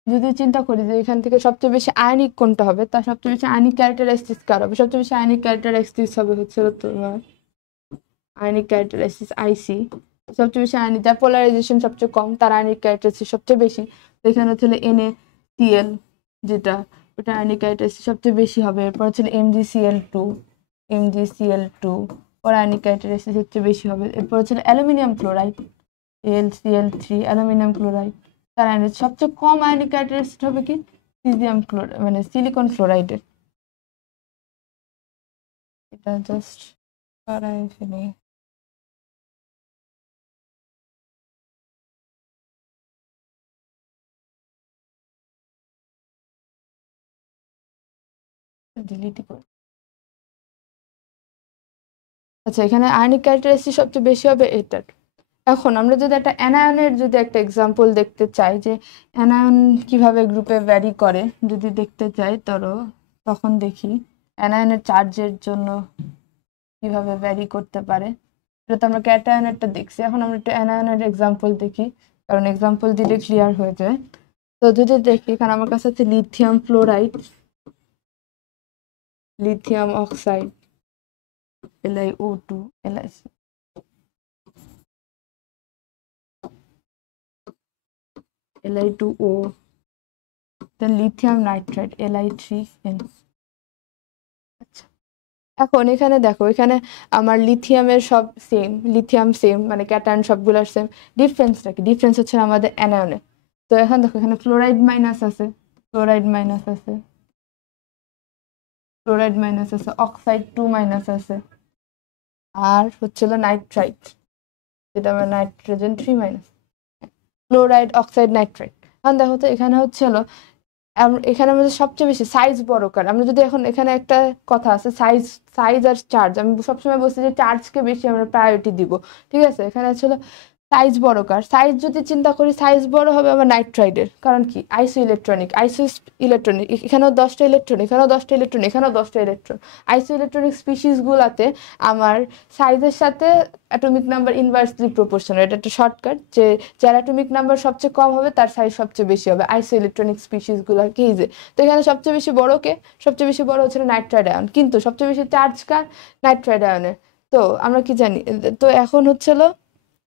যদি চিন্তা করি যে এখান থেকে সবচেয়ে বেশি আয়নিক কোনটা হবে, তার সবচেয়ে বেশি আয়নিক ক্যারেক্টারিস্টিক্স কার হবে? সবচেয়ে বেশি আয়নিক ক্যারেক্টারিস্টিক্স হবে হচ্ছে তোমার আয়নিক ক্যারেক্টারিস্টিক্স আইসি। সবচেয়ে বেশি আয়নিক, যার পোলারাইজেশন সবচেয়ে কম তার আয়নিক ক্যারেক্টারিস্টিক্স সবচেয়ে বেশি। তো এখানে হচ্ছে NaCl, যেটা ওটা আয়নিক ক্যারেক্টারিস্টিক্স সবচেয়ে বেশি হবে। এরপর হচ্ছে MgCl2 ওর আয়নিক ক্যারেক্টারিস্টিক্স সবচেয়ে বেশি হবে। এরপর হচ্ছে aluminium chloride, AlCl3 aluminium chloride, তার আয়নিক সবচেয়ে কম আয়নিক ক্যারেক্টারিস্টিক হবে কি সিজিয়াম ক্লোরাইড মানে সিলিকন ফ্লোরাইডের। এটা জাস্ট করাই ফেলি। ডিলিট করে, আচ্ছা এখানে আয়নিক ক্যারেক্টারিস্টিক সবচেয়ে বেশি হবে এটার। এখন আমরা যদি একটা অ্যানায়নের যদি একটা এক্সাম্পল দেখতে চাই যে অ্যানায়ন কিভাবে গ্রুপে ভ্যারি করে যদি দেখতে চাই, তখন দেখি অ্যানায়নের চার্জের জন্য কিভাবে ভ্যারি করতে পারে। এটা তো আমরা ক্যাটায়নেরটা দেখছি, এখন আমরা একটা অ্যানায়নের এক্সাম্পল দেখি, কারণ এক্সাম্পল দিলে ক্লিয়ার হয়ে যায়। তো যদি দেখি এখানে আমার কাছে আছে lithium fluoride, lithium oxide LiO2 Li2O, then lithium nitride Li3N। আচ্ছা এখন এখানে দেখো, এখানে আমার লিথিয়ামের সব সেম, লিথিয়াম সেম মানে ক্যাটায়ন সবগুলোর সেম, ডিফারেন্সটা কি? ডিফারেন্স হচ্ছে আমাদের অ্যানায়নে। তো এখন দেখো এখানে ফ্লোরাইড মাইনাস আছে, ফ্লোরাইড মাইনাস আছে, ফ্লোরাইড মাইনাস আছে, অক্সাইড 2 মাইনাস আছে, আর হচ্ছিল নাইট্রাইট যেটা আমার nitrogen 3 minus, fluoride oxide nitrite. এখন দেখো তো এখানে হচ্ছিল এখানে আমাদের সবচেয়ে বেশি সাইজ বড় কার? আমরা যদি এখন এখানে একটা কথা আছে সাইজ, সাইজ আর চার্জ, আমি সবসময় বলছি যে চার্জকে বেশি আমরা প্রায়োরিটি দিব, ঠিক আছে? এখানে ছিল সাইজ বড় কার? সাইজ যদি চিন্তা করি সাইজ বড় হবে আমার নাইট্রাইডের, কারণ কি আইসো ইলেকট্রনিক, এখানেও 10টা ইলেকট্রন, এখানেও 10টা ইলেকট্রন, এখানেও 10টা ইলেকট্রন। আইসো ইলেকট্রনিক স্পিসিস গুলাতে আমার সাইজের সাথে অ্যাটমিক নাম্বার ইনভার্সলি প্রপোর্শনাল, এটা একটা শর্টকাট, যে যার অ্যাটমিক নাম্বার সবচেয়ে কম হবে তার সাইজ সবচেয়ে বেশি হবে আইসো ইলেকট্রনিক স্পিসিস গুলার কেজে। তো এখানে সবচেয়ে বেশি বড় কে? সবচেয়ে বেশি বড় হচ্ছে নাইট্রাইড আয়ন, কিন্তু সবচেয়ে বেশি চার্জ কার? নাইট্রাইড আয়নের। তো আমরা কি জানি, তো এখন হচ্ছিল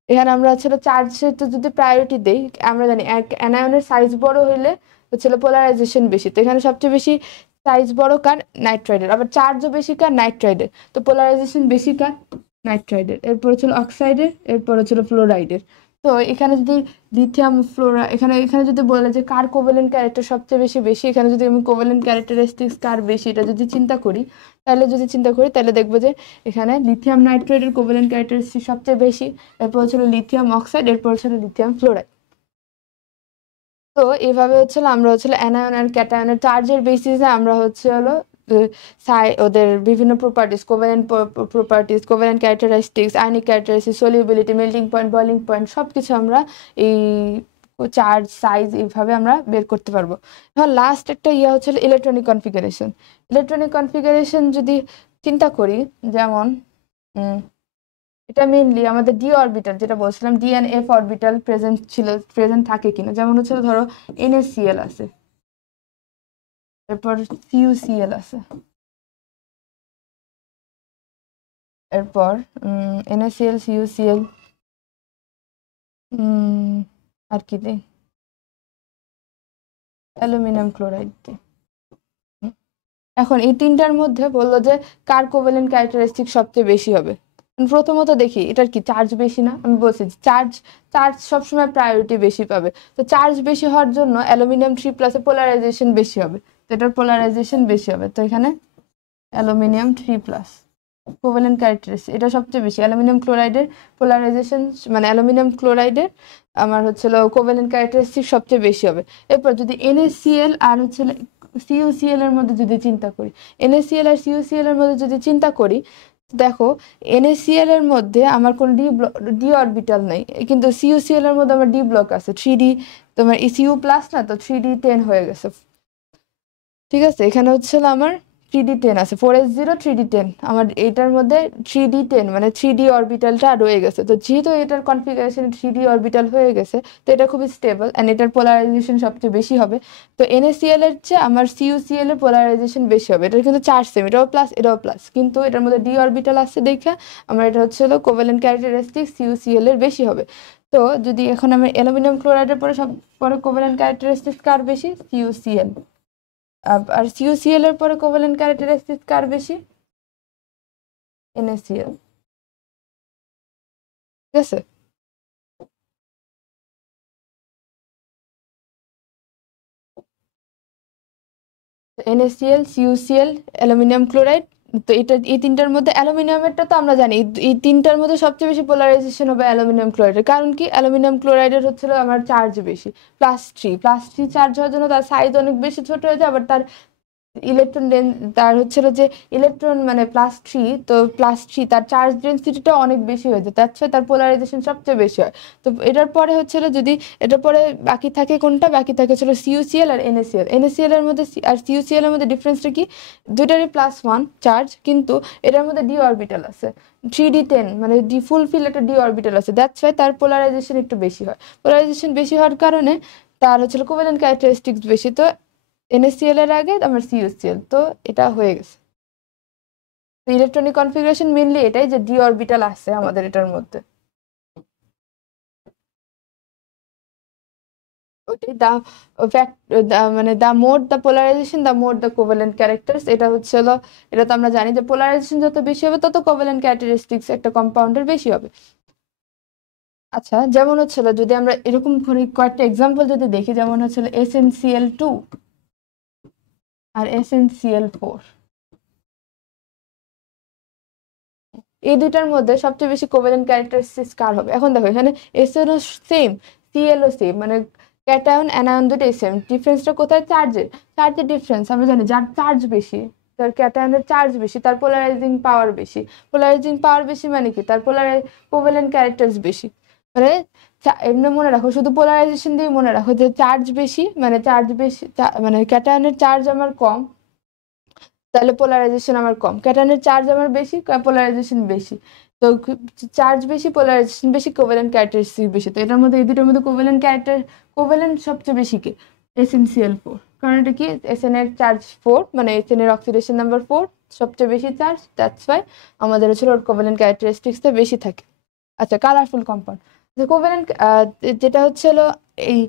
এখানে আমরা হচ্ছিল চার্জের তো যদি প্রায়োরিটি দেই, আমরা জানি এক অ্যানায়নের সাইজ বড় হইলে হচ্ছিল পোলারাইজেশন বেশি। তো এখানে সবচেয়ে বেশি সাইজ বড় কার? নাইট্রাইডের। আবার চার্জও বেশি কার? নাইট্রাইডের। তো পোলারাইজেশন বেশি কার? নাইট্রাইডের। এরপর হচ্ছিল অক্সাইডের, এরপর হচ্ছিল ফ্লোরাইডের। তো এখানে যদি লিথিয়াম ফ্লোরা এখানে এখানে যদি বলে যে কার কোভ্যালেন্ট ক্যারেক্টার সবচেয়ে বেশি বেশি, এখানে যদি আমি কোভ্যালেন্ট ক্যারেক্টারিস্টিক্স কার বেশি এটা যদি চিন্তা করি, তাহলে দেখবো যে এখানে লিথিয়াম নাইট্রাইডের কোভ্যালেন্ট ক্যারেক্টারিস্টিক্স সবচেয়ে বেশি, এরপর হচ্ছিল লিথিয়াম অক্সাইড, এরপর হচ্ছিল লিথিয়াম ফ্লোরাইড। তো এভাবে হচ্ছিল আমরা হচ্ছিল অ্যানায়ন আর ক্যাটায়নের চার্জের বেসিসে আমরা হচ্ছে হলো ওদের বিভিন্ন properties, covalent properties, covalent characteristics, ionic characteristics, solubility, melting point, boiling point সবকিছু আমরা এই চার্জ সাইজ এইভাবে আমরা বের করতে পারবো। এখন লাস্ট একটা হচ্ছিল ইলেকট্রনিক কনফিগারেশন। ইলেকট্রনিক কনফিগারেশন যদি চিন্তা করি, যেমন এটা মেইনলি আমাদের ডি অরবিটাল, যেটা বলছিলাম d and f orbital present থাকে কিনা। যেমন হচ্ছে ধরো NaCl আছে, এরপর CuCl আছে, এরপর NaCl CuCl, আর কি দেই, অ্যালুমিনিয়াম ক্লোরাইড দিই। এখন এই তিনটার মধ্যে বললো যে কার কোভ্যালেন্ট ক্যারেক্টারিস্টিক সবচেয়ে বেশি হবে। প্রথমত দেখি এটার কি চার্জ বেশি না, আমি বলছি চার্জ চার্জ সবসময় প্রায়োরিটি বেশি পাবে। তো চার্জ বেশি হওয়ার জন্য অ্যালুমিনিয়াম 3+ পোলারাইজেশন বেশি হবে, তো এটার পোলারাইজেশন বেশি হবে। তো এখানে অ্যালুমিনিয়াম 3+। কোভ্যালেন্ট ক্যারেক্টারিস্টিক এটা সবচেয়ে বেশি অ্যালুমিনিয়াম ক্লোরাইডের পোলারাইজেশন, মানে অ্যালুমিনিয়াম ক্লোরাইডের আমার হচ্ছিল কোভ্যালেন্ট ক্যারেক্টারিস্টিক সবচেয়ে বেশি হবে। এরপর যদি NaCl আর হচ্ছে CuCl এর মধ্যে যদি চিন্তা করি, NaCl আর CuCl এর মধ্যে যদি চিন্তা করি, দেখো NaCl এর মধ্যে আমার কোনো ডি অরবিটাল নাই, কিন্তু CuCl এর মধ্যে আমার ডি ব্লক আছে, 3D, তোমার Cu প্লাস না, তো 3D10 হয়ে গেছে। ঠিক আছে, এখানে হচ্ছে আমার 3D10 আছে, 4s0 3D10, আমার এটার মধ্যে 3D10 মানে 3D অরবিটালটা রয়ে গেছে। তো যেহেতু এটার কনফিগারেশন 3D অরবিটাল হয়ে গেছে, তো এটা খুবই স্টেবল অ্যান্ড এটার পোলারাইজেশন সবচেয়ে বেশি হবে। তো NaCl এর চেয়ে আমার CuCl এর পোলারাইজেশন বেশি হবে। এটা কিন্তু 4 সেম, এটাও প্লাস এটাও প্লাস, কিন্তু এটার মধ্যে ডি অরবিটাল আছে দেখে আমার এটা হচ্ছে হলো কোভ্যালেন্ট ক্যারেক্টারিস্টিক CuCl এর বেশি হবে। তো যদি এখন আমি অ্যালুমিনিয়াম ক্লোরাইডের পরে সব পরে কোভ্যালেন্ট ক্যারেক্টারিস্টিক কার বেশি? CuCl। আর CuCl এর পরে কোভ্যালেন্ট ক্যারেক্টারিস্টিক কার বেশি? NaCl। ঠিক আছে, NaCl, CuCl, অ্যালুমিনিয়াম ক্লোরাইড। তো এটা এই তিনটার মধ্যে অ্যালুমিনিয়ামেরটা তো আমরা জানি, এই তিনটার মধ্যে সবচেয়ে বেশি পোলারাইজেশন হবে অ্যালুমিনিয়াম ক্লোরাইডের। কারণ কি? অ্যালুমিনিয়াম ক্লোরাইডের হচ্ছিল আমার চার্জ বেশি, +3 চার্জ হওয়ার জন্য তার সাইজ অনেক বেশি ছোট হয়ে যায়, আবার তার ইলেকট্রন তার হচ্ছিল যে ইলেকট্রন মানে +3, তো +3 তার চার্জ ডেন্সিটিটা অনেক বেশি হয়ে যায়, তার পোলারাইজেশন সবচেয়ে বেশি হয়। তো এটার পরে হচ্ছিল যদি এটার পরে বাকি থাকে কোনটা? বাকি থাকে হচ্ছিল CuCl আর NaCl। NaCl এর মধ্যে আর CuCl এর মধ্যে ডিফারেন্সটা কি? দুইটারই +1 চার্জ, কিন্তু এটার মধ্যে ডি অরবিটাল আছে, 3D10 মানে ডি ফুলফিল একটা ডি অরবিটাল আছে, দ্যাটস ওয়াই তার পোলারাইজেশন একটু বেশি হয়। পোলারাইজেশন বেশি হওয়ার কারণে তার হচ্ছিল কোভ্যালেন্ট ক্যারেক্টারিস্টিক্স বেশি। তো NaCl এর আগে আমার CuCl, তো এটা হয়ে গেছে। ইলেকট্রনিক কনফিগারেশন মেইনলি এটাই, যে ডি অরবিটাল আছে আমাদের এটার মধ্যে। ওইটাই মানে দা মোর দা পোলারাইজেশন দা মোর দা কোভ্যালেন্ট ক্যারেক্টার্স, এটা হচ্ছে হলো, এটা তো আমরা জানি যে পোলারাইজেশন যত বেশি হবে তত কোভ্যালেন্ট ক্যারেক্টারিস্টিক্স একটা কম্পাউন্ডের বেশি হবে। আচ্ছা, যেমন হচ্ছিল যদি আমরা এরকম কয়েকটা এক্সাম্পল যদি দেখি, যেমন হচ্ছিল SnCl2 আর SnCl4, এই দুইটার মধ্যে সবচেয়ে বেশি কোভ্যালেন্ট ক্যারেক্টারিস্টিক্স কার হবে? এখন দেখো এখানে SN ও সেম, Cl ও সেম, মানে ক্যাটায়ন অ্যানায়ন দুটোই সেম, ডিফারেন্সটা কোথায়? চার্জের ডিফারেন্স। আমরা জানি যার চার্জ বেশি, তার ক্যাটায়নের চার্জ বেশি, তার পোলারাইজিং পাওয়ার বেশি। পোলারাইজিং পাওয়ার বেশি মানে কি? তার কোভ্যালেন্ট ক্যারেক্টারস বেশি। মানে এমনি মনে রাখো, শুধু পোলারাইজেশন দিয়ে মনে রাখো যে চার্জ বেশি মানে মানে ক্যাটায়নের চার্জ আমার কম, তাহলে পোলারাইজেশন আমার কম। ক্যাটায়নের চার্জ আমার বেশি, পোলারাইজেশন বেশি। তো চার্জ বেশি, পোলারাইজেশন বেশি, কোভ্যালেন্ট ক্যারেক্টারিস্টিক বেশি। তো এটার মধ্যে এই দুটোর মধ্যে কোভ্যালেন্ট সবচেয়ে বেশি কে? SnCl4। কারণ এটা কি? Sn এর চার্জ 4, মানে Sn এর অক্সিডেশন নাম্বার 4, সবচেয়ে বেশি চার্জ, দ্যাটস ওয়াই আমাদের হচ্ছে ওর কোভ্যালেন্ট ক্যারেক্টারিস্টিক্সটা বেশি থাকে। আচ্ছা, কালারফুল কম্পাউন্ড, কোভ্যালেন্ট যেটা হচ্ছে হলো এই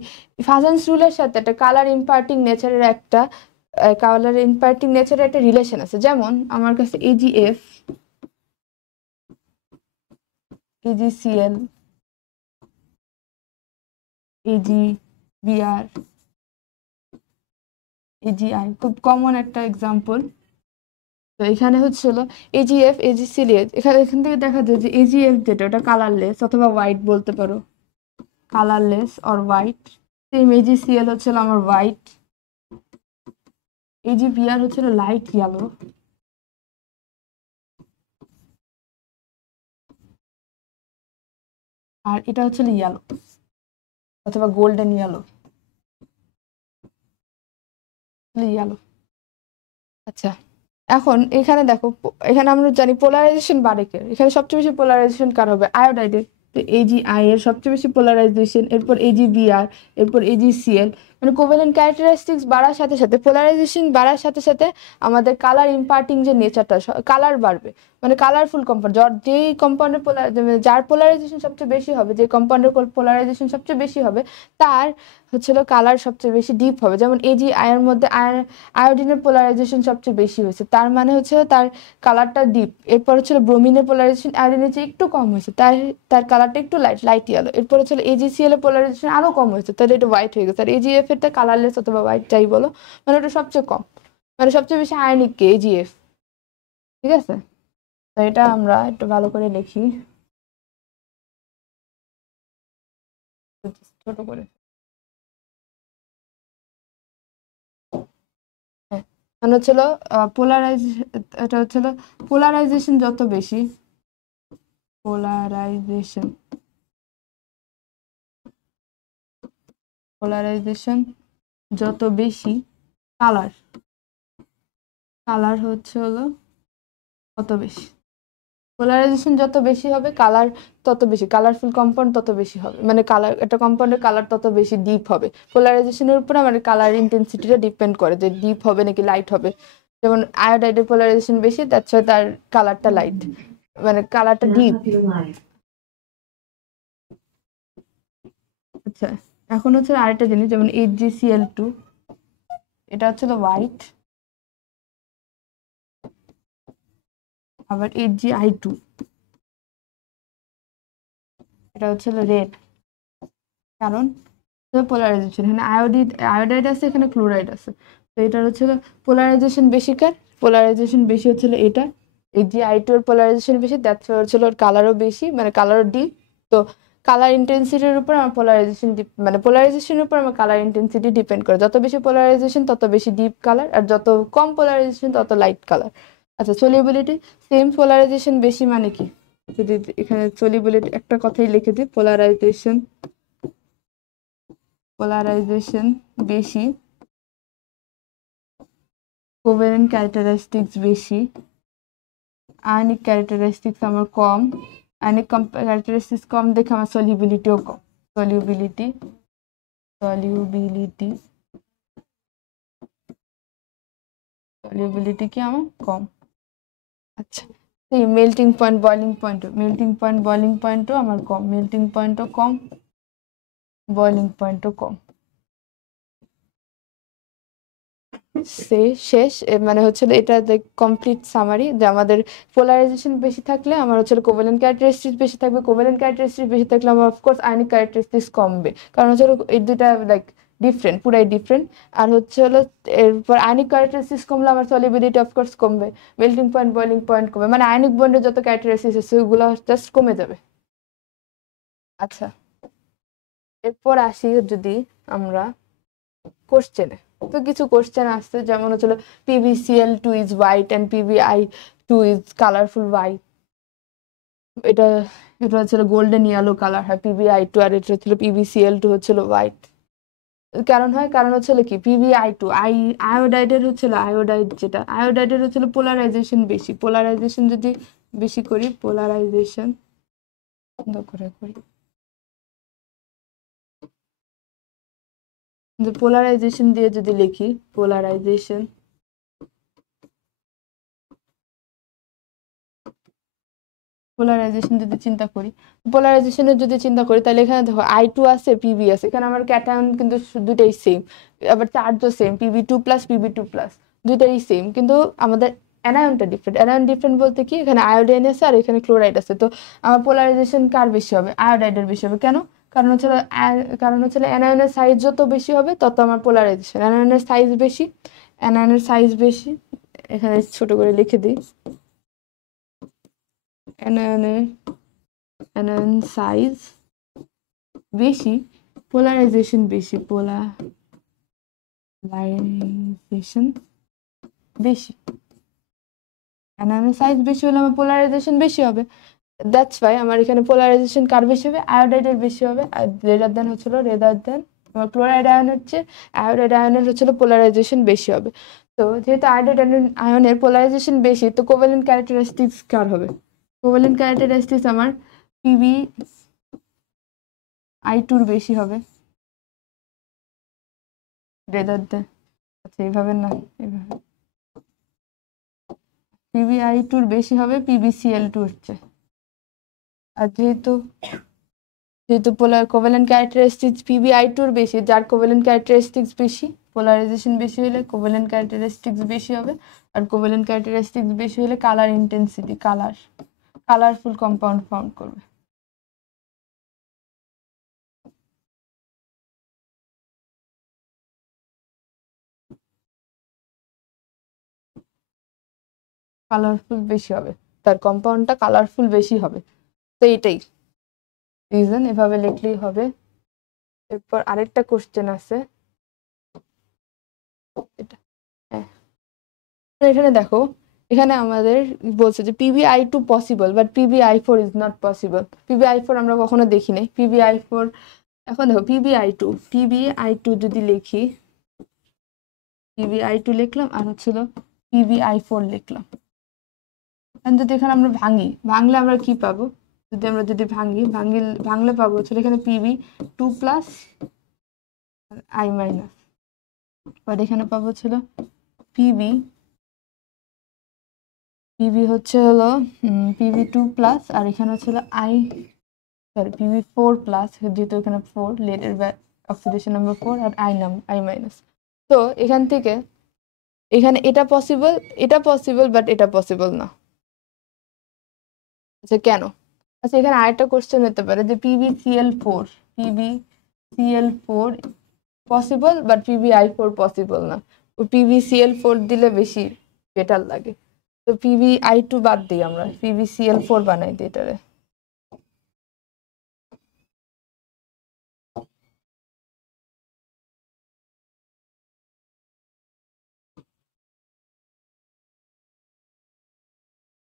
ফাজান্স রুলের সাথে একটা কালার ইম্পার্টিং নেচারের একটা রিলেশন আছে। যেমন আমার কাছে AgF, AgCl, AgBr, AgI খুব কমন একটা এক্সাম্পল। তো এখানে হচ্ছে হলো AgF, AgCl, এখান থেকে দেখা যায় যে AgF যেটা, ওটা কালারলেস অথবা হোয়াইট বলতে পারো, colourless or white. Same AgCl হচ্ছিল আমার হোয়াইট, AgBr হচ্ছিল লাইট ইয়েলো, আর এটা হচ্ছিল ইয়েলো অথবা গোল্ডেন ইয়েলো। আচ্ছা, এখন এখানে দেখো, এখানে আমরা জানি পোলারাইজেশন বাড়ে কে? এখানে সবচেয়ে বেশি পোলারাইজেশন কার হবে? আয়োডাইডের। তো AgI এর সবচেয়ে বেশি পোলারাইজেশন, এরপর AgBr, এরপর AgCl। মানে কোভ্যালেন্ট ক্যারেক্টারিস্টিক্স বাড়ার সাথে সাথে, পোলারাইজেশন বাড়ার সাথে সাথে আমাদের কালার ইম্পার্টিং যে নেচারটা, কালার বাড়বে। মানে কালারফুল কম্পাউন্ড, যেই কম্পাউন্ডের যার পোলারাইজেশন সবচেয়ে বেশি হবে, যে কম্পাউন্ডের পোলারাইজেশন সবচেয়ে বেশি হবে, তার হচ্ছিল কালার সবচেয়ে বেশি ডিপ হবে। যেমন AgI এর মধ্যে আয়োডিনের পোলারাইজেশন সবচেয়ে বেশি হয়েছে, তার মানে হচ্ছে তার কালারটা ডিপ। এরপর হচ্ছিল ব্রোমিনের পোলারাইজেশন আয়োডিনের চেয়ে একটু কম হয়েছে, তার কালারটা একটু লাইট ইয়েলো। এরপর হচ্ছিল AgCl এর পোলারাইজেশন আরো কম হয়েছে, তাহলে এটা হোয়াইট হয়ে গেছে। আর AgF এর কালারলেস অথবা হোয়াইট যাই বলো, মানে ওটা সবচেয়ে কম, মানে সবচেয়ে বেশি আয়নিক কে? AgF। ঠিক আছে। তো এটা আমরা একটু ভালো করে লিখি, ছোট করে। হ্যাঁ, মানে হচ্ছিল পোলারাইজ, এটা হচ্ছিল পোলারাইজেশন যত বেশি, পোলারাইজেশন পোলারাইজেশন যত বেশি, কালার কালার হচ্ছে হলো কত বেশি, পোলারাইজেশন যত বেশি হবে কালার তত বেশি, কালারফুল কম্পাউন্ড তত বেশি হবে, মানে কালার, একটা কম্পাউন্ডের কালার তত বেশি ডিপ হবে। পোলারাইজেশনের উপর মানে কালার ইন্টেন্সিটিটা ডিপেন্ড করে যে ডিপ হবে নাকি লাইট হবে। যেমন আয়োডাইডের পোলারাইজেশন বেশি, দ্যাটস ওয়াই তার কালারটা লাইট, মানে কালারটা ডিপ। আচ্ছা, এখন হচ্ছে আরেকটা জিনিস, যেমন HgCl2, এটা হচ্ছে হোয়াইট, আবার HgI2 এটা হচ্ছে রেড। কারণ পোলারাইজেশন, এখানে আয়োডাইড আছে, এখানে ক্লোরাইড আছে, তো এটার হচ্ছে পোলারাইজেশন বেশি, কার পোলারাইজেশন বেশি হচ্ছিল এটা, HgI2 এর পোলারাইজেশন বেশি, দ্যাটস হচ্ছিল ওর কালারও বেশি, মানে কালারও ডিপ। তো কালার ইন্টেন্সিটির উপর আমার পোলারাইজেশন, মানে পোলারাইজেশনের উপর আমার কালার ইন্টেন্সিটি ডিপেন্ড করে, যত বেশি পোলারাইজেশন তত বেশি ডিপ কালার, আর যত কম পোলারাইজেশন তত লাইট কালার। আচ্ছা, সলিউবিলিটি, সেম পোলারাইজেশন বেশি মানে কি, যদি এখানে সলিউবিলিটি একটা কথাই লিখে দিই, পোলারাইজেশন বেশি, কোভ্যালেন্ট ক্যারেক্টারিস্টিক্স বেশি, আয়নিক ক্যারেক্টারিস্টিক্স আমার কম, আয়নিক ক্যারেক্টারিস্টিক্স কম দেখে আমার সলিউবিলিটিও কম, সলিউবিলিটি সলিউবিলিটি সলিউবিলিটি কি আমার কম। আচ্ছা, সেই মেল্টিং পয়েন্ট, বয়লিং পয়েন্টও আমার কম, মেল্টিং পয়েন্টও কম, বয়লিং পয়েন্টও কম। শেষ মানে হচ্ছে এটা কমপ্লিট সামারি, যে আমাদের পোলারাইজেশন বেশি থাকলে আমার হচ্ছে কোভ্যালেন্ট ক্যারেক্টারিস্টিক্স বেশি থাকবে, কোভ্যালেন্ট ক্যারেক্টারিস্টিক্স বেশি থাকলে আমার অফকোর্স আয়নিক ক্যারেক্টারিস্টিক্স কমবে, কারণ হচ্ছে এই দুইটা লাইক ডিফারেন্ট, পুরাই ডিফারেন্ট। আর হচ্ছে হলো এরপর আয়নিক ক্যারেক্টারিস্টিক্স কমলে আমার সলিবিলিটি অফকোর্স কমবে, মেল্টিং পয়েন্ট, বয়লিং পয়েন্ট কমবে, মানে আয়নিক বন্ডের যত ক্যারেক্টারিস্টিক্স আছে ওগুলো জাস্ট কমে যাবে। আচ্ছা, এরপর আসি যদি আমরা কোশ্চেনে, তো কিছু কোশ্চেন আসছে, যেমন হচ্ছিল PbCl2 is white and PbI2 is colourful white, এটা এটা হচ্ছিল গোল্ডেন ইয়েলো কালার হয় PbI2, আর এটা হচ্ছিল PbCl2 হচ্ছিল হোয়াইট। কারণ হয়, কারণ হচ্ছিল কি PbI2 আয়োডাইডের হচ্ছিল, আয়োডাইডের হচ্ছিল পোলারাইজেশন বেশি, পোলারাইজেশন যদি বেশি করি, পোলারাইজেশন করে করি, পোলারাইজেশন দিয়ে যদি লিখি, পোলারাইজেশন যদি চিন্তা করি, পোলারাইজেশনের যদি চিন্তা করি, তাহলে এখানে দেখো I2 আছে, PB আছে, এখানে আমার ক্যাটায়ন কিন্তু দুটাই সেম, আবার চার্জও সেম, Pb2+, Pb2+, দুটাই সেম, কিন্তু আমাদের অ্যানায়নটা ডিফারেন্ট। অ্যানায়ন ডিফারেন্ট বলতে কি, এখানে আয়োডাইন আছে আর এখানে ক্লোরাইড আছে, তো আমার পোলারাইজেশন কার বেশি হবে, আয়োডাইডের বেশি হবে। কেন? কারণ হচ্ছে অ্যানায়নের সাইজ যত বেশি হবে তত আমার পোলারাইজেশন, অ্যানায়নের সাইজ বেশি, এখানে ছোট করে লিখে দিই, অ্যানায়ন সাইজ বেশি, পোলারাইজেশন বেশি, পোলারাইজেশন বেশি, অ্যানায়নের সাইজ বেশি হলে আমার পোলারাইজেশন বেশি হবে, দ্যাটস ওয়াই আমার এখানে পোলারাইজেশন কার বেশি হবে, আয়োডাইডের বেশি হবে, আর রেদার দেন আমার ক্লোরাইড আয়ন হচ্ছে, আয়োডাইড আয়নের হচ্ছিল পোলারাইজেশন বেশি হবে। তো যেহেতু আয়োডাইড আয়নের পোলারাইজেশন বেশি, তো কোভ্যালেন্ট ক্যারেক্টারিস্টিক্স কার হবে, কোভ্যালেন্ট ক্যারেক্টারিস্টিক্স আমার PbI2 বেশি হবে, রেদার দেন, আচ্ছা এইভাবে না, এইভাবে PbI2 বেশি হবে, PbCl2 হচ্ছে। আর যেহেতু যেহেতু কোভ্যালেন্ট ক্যারেক্টারিস্টিক্স PbI2 বেশি, যার কোভ্যালেন্ট ক্যারেক্টারিস্টিক্স বেশি, পোলারাইজেশন বেশি হলে কোভ্যালেন্ট ক্যারেক্টারিস্টিক্স বেশি হবে, আর কোভ্যালেন্ট ক্যারেক্টারিস্টিক্স বেশি হলে colour intensity, colourful compound form করবে। কালারফুল বেশি হবে। তার কম্পাউন্ডটা কালারফুল বেশি হবে। তো এটাই রিজন, এভাবে লিখলেই হবে। এরপর আরেকটা কোশ্চেন আছে এটা, হ্যাঁ এখানে দেখো, এখানে আমাদের বলছে যে PbI2 possible but PbI4 is not possible. PbI4 আমরা কখনো দেখি নাই। PbI4, এখন দেখো PbI2 যদি লিখি, PbI2 লিখলাম আর হচ্ছিল PbI4 লিখলাম। যদি এখানে আমরা ভাঙলে আমরা কি পাবো, যদি ভাঙলে পাবো হচ্ছে এখানে Pb2 প্লাস I মাইনাস, আর এখানে পাবো ছিল Pb হচ্ছে হলো Pb2 প্লাস, আর এখানে হচ্ছিল Pb4 প্লাস, যেহেতু এখানে 4 লেটের অক্সিডেশন নাম্বার 4, আর I মাইনাস। তো এখান থেকে এখানে এটা পসিবল বাট এটা পসিবল না। আচ্ছা কেন? আচ্ছা এখানে আরেকটা কোশ্চেন হতে পারে যে PbCl4 possible but PbI4 possible না। ও PbCl4 দিলে বেশি বেটার লাগে, তো PbI2 বাদ দিই, আমরা PbCl4 বানাই দিই এটারে।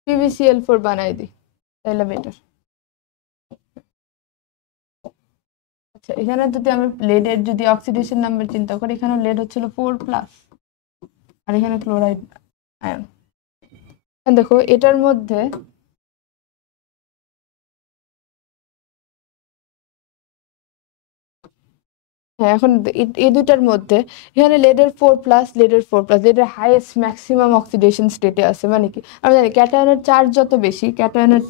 PbCl4 বানাই দিই, তাহলে বেটার। আচ্ছা এখানে যদি আমরা লেডের যদি অক্সিডেশন নাম্বার চিন্তা করি, এখানে লেড হচ্ছিল 4 প্লাস, আর এখানে ক্লোরাইড আয়ন। দেখো এটার মধ্যে হ্যাঁ, এখন এই দুটার মধ্যে এখানে লেডের 4 প্লাস, লেডের হাইয়েস্ট ম্যাক্সিমাম অক্সিডেশন স্টেটে আছে। মানে কি আমরা জানি ক্যাটায়নের চার্জ যত বেশি, ক্যাটায়নের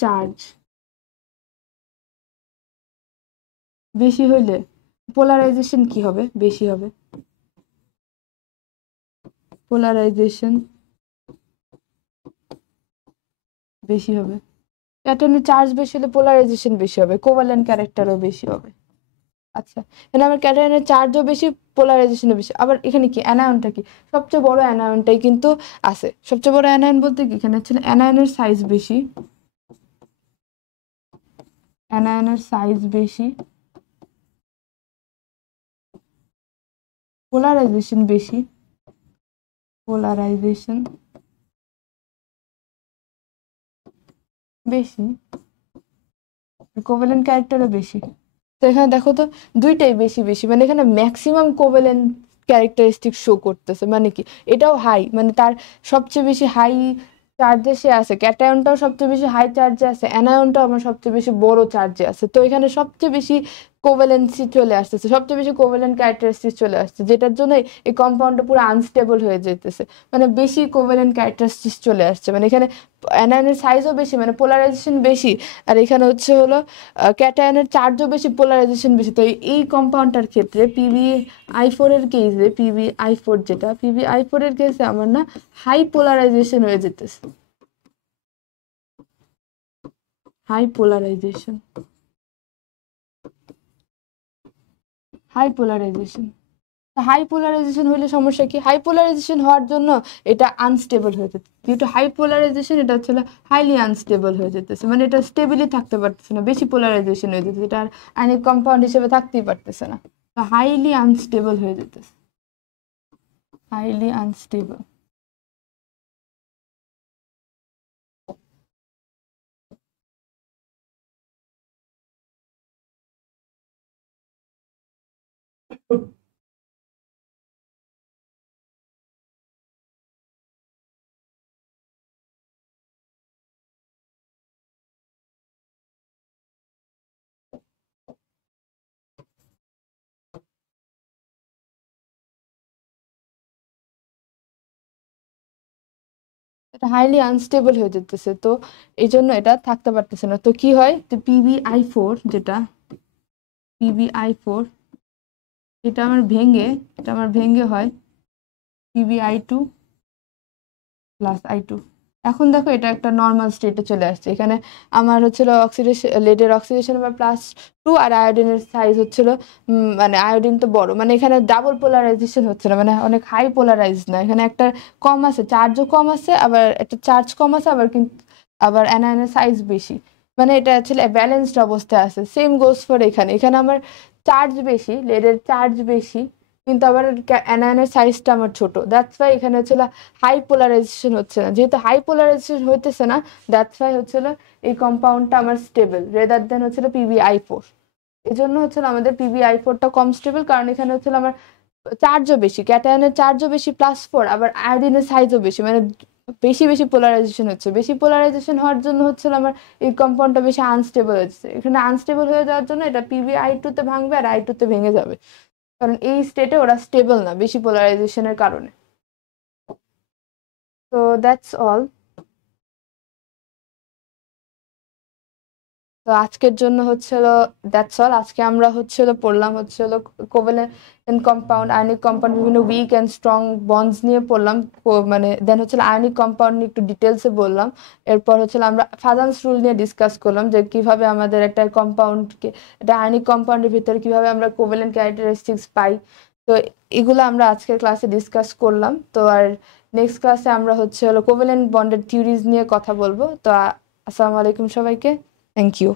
চার্জ বেশি হইলে পোলারাইজেশন কি হবে, বেশি হবে। পোলারাইজেশন বেশি হবে, ক্যাটায়নের চার্জ বেশি হলে পোলারাইজেশন বেশি হবে, কোভালেন্ট ক্যারেক্টারও বেশি হবে। আচ্ছা এখানে আমার ক্যাটায়নের চার্জও বেশি, পোলারাইজেশনও বেশি। আবার এখানে কি অ্যানায়নটা কি, সবচেয়ে বড় অ্যানায়নটাই কিন্তু আছে। সবচেয়ে বড় অ্যানায়ন বলতে কি, এখানে হচ্ছে অ্যানায়নের সাইজ বেশি, পোলারাইজেশন বেশি, কোভ্যালেন্ট ক্যারেক্টারও বেশি। তো এখানে দেখো তো দুইটাই বেশি, মানে এখানে ম্যাক্সিমাম কোভ্যালেন্ট ক্যারেক্টারিস্টিক শো করতেছে। মানে কি এটাও হাই, মানে তার সবচেয়ে বেশি হাই চার্জে সে আছে, ক্যাটায়নটাও সবচেয়ে বেশি হাই চার্জে আছে, অ্যানায়নটাও আমার সবচেয়ে বেশি বড় চার্জে আছে। তো এখানে সবচেয়ে বেশি কোভ্যালেন্সি চলে আসতেছে, সবচেয়ে বেশি কোভ্যালেন্ট ক্যারেক্টারিস্টিক চলে আসছে, যেটার জন্য এই কম্পাউন্ডটা পুরো আনস্টেবল হয়ে যেতেছে। মানে বেশি কোভ্যালেন্ট ক্যারেক্টারিস্টিক চলে আসছে, মানে এখানে অ্যানায়নের সাইজও বেশি, মানে পোলারাইজেশন বেশি, আর এখানে হচ্ছে হলো ক্যাটায়নের চার্জও বেশি, পোলারাইজেশন বেশি। তো এই কম্পাউন্ডটার ক্ষেত্রে PbI4 এর কেসে, PbI4 এর কেসে আমার না হাই পোলারাইজেশন হয়ে যেতেছে, হাই পোলারাইজেশন হলে সমস্যা কি, হাই পোলারাইজেশন হওয়ার জন্য এটা আনস্টেবল হয়ে যেতে, যেহেতু হাই পোলারাইজেশন এটা হচ্ছে হাইলি আনস্টেবল হয়ে যেতেছে, মানে এটা স্টেবলি থাকতে পারতেছে না, বেশি পোলারাইজেশন হয়ে যেতেছে, এটা আর আয়নিক কম্পাউন্ড হিসেবে থাকতেই পারতেছে না, তো হাইলি আনস্টেবল হয়ে যেতেছে, হাইলি আনস্টেবল। এটা হাইলি আনস্টেবল হয়ে যেতেছে, তো এই জন্য এটা থাকতে পারতেছে না। তো কি হয়, তো PbI4 এটা আমার ভেঙে হয় PbI2 প্লাস I2। এখন দেখো এটা একটা নর্মাল স্টেটে চলে আসছে। এখানে আমার হচ্ছিল অক্সিডেশন, লেডের অক্সিডেশন নাম্বার +2 আর আয়োডিনের সাইজ হচ্ছিল মানে আয়োডিন তো বড়, মানে এখানে ডাবল পোলারাইজেশন হচ্ছে না, মানে অনেক হাই পোলারাইজ না, এখানে একটা কম আছে, চার্জও কম আছে, আবার একটা চার্জ কম আছে, আবার কিন্তু আবার অ্যানায়নের সাইজ বেশি, মানে এটা অ্যাকচুয়ালি ব্যালেন্সড অবস্থায় আছে। সেম গোস ফর এখানে, এখানে আমার চার্জ বেশি, লেডের চার্জ বেশি, কিন্তু আবার অ্যানায়নের সাইজটা আমার ছোট, দ্যাটস ওয়াই এখানে হচ্ছিল হাই পোলারাইজেশন হচ্ছে না। যেহেতু হাই পোলারাইজেশন হইতেছে না, দ্যাটস ওয়াই হচ্ছিল এই কম্পাউন্ডটা আমার স্টেবল রেদার দেন হচ্ছিল PbI4। এই জন্য হচ্ছিল আমাদের PbI4টা কম স্টেবল, কারণ এখানে হচ্ছিল আমার চার্জও বেশি, ক্যাটায়নের চার্জও বেশি +4, আবার আয়োডিনের সাইজও বেশি, মানে বেশি বেশি পোলারাইজেশন হচ্ছে। বেশি পোলারাইজেশন হওয়ার জন্য হচ্ছিল আমার এই কম্পাউন্ডটা বেশি আনস্টেবল হচ্ছে। এখানে আনস্টেবল হয়ে যাওয়ার জন্য এটা PbI2 তে ভাঙবে আর I2 তে ভেঙে যাবে, কারণ এই স্টেটে ওরা স্টেবল না বেশি পোলারাইজেশনের কারণে। তো দ্যাটস অল। তো আজকের জন্য হচ্ছিল দ্যাটস অল। আজকে আমরা হচ্ছিল পড়লাম হচ্ছিল কোভ্যালেন্ট কম্পাউন্ড, আয়নিক কম্পাউন্ড, বিভিন্ন উইক অ্যান্ড স্ট্রং বন্ডস নিয়ে পড়লাম, মানে দেন হচ্ছিল আয়নিক কম্পাউন্ড নিয়ে একটু ডিটেলসে বললাম। এরপর হচ্ছিল আমরা ফাজান্স রুল নিয়ে ডিসকাস করলাম, যে কিভাবে আমাদের একটা কম্পাউন্ডকে, একটা আয়নিক কম্পাউন্ডের ভিতরে কিভাবে আমরা কোভ্যালেন্ট ক্যারেক্টারিস্টিক্স পাই। তো এগুলো আমরা আজকের ক্লাসে ডিসকাস করলাম। তো আর নেক্সট ক্লাসে আমরা হচ্ছে হলো কোভ্যালেন্ট বন্ডের থিওরিজ নিয়ে কথা বলবো। তো আসসালামু আলাইকুম সবাইকে, থ্যাংক ইউ।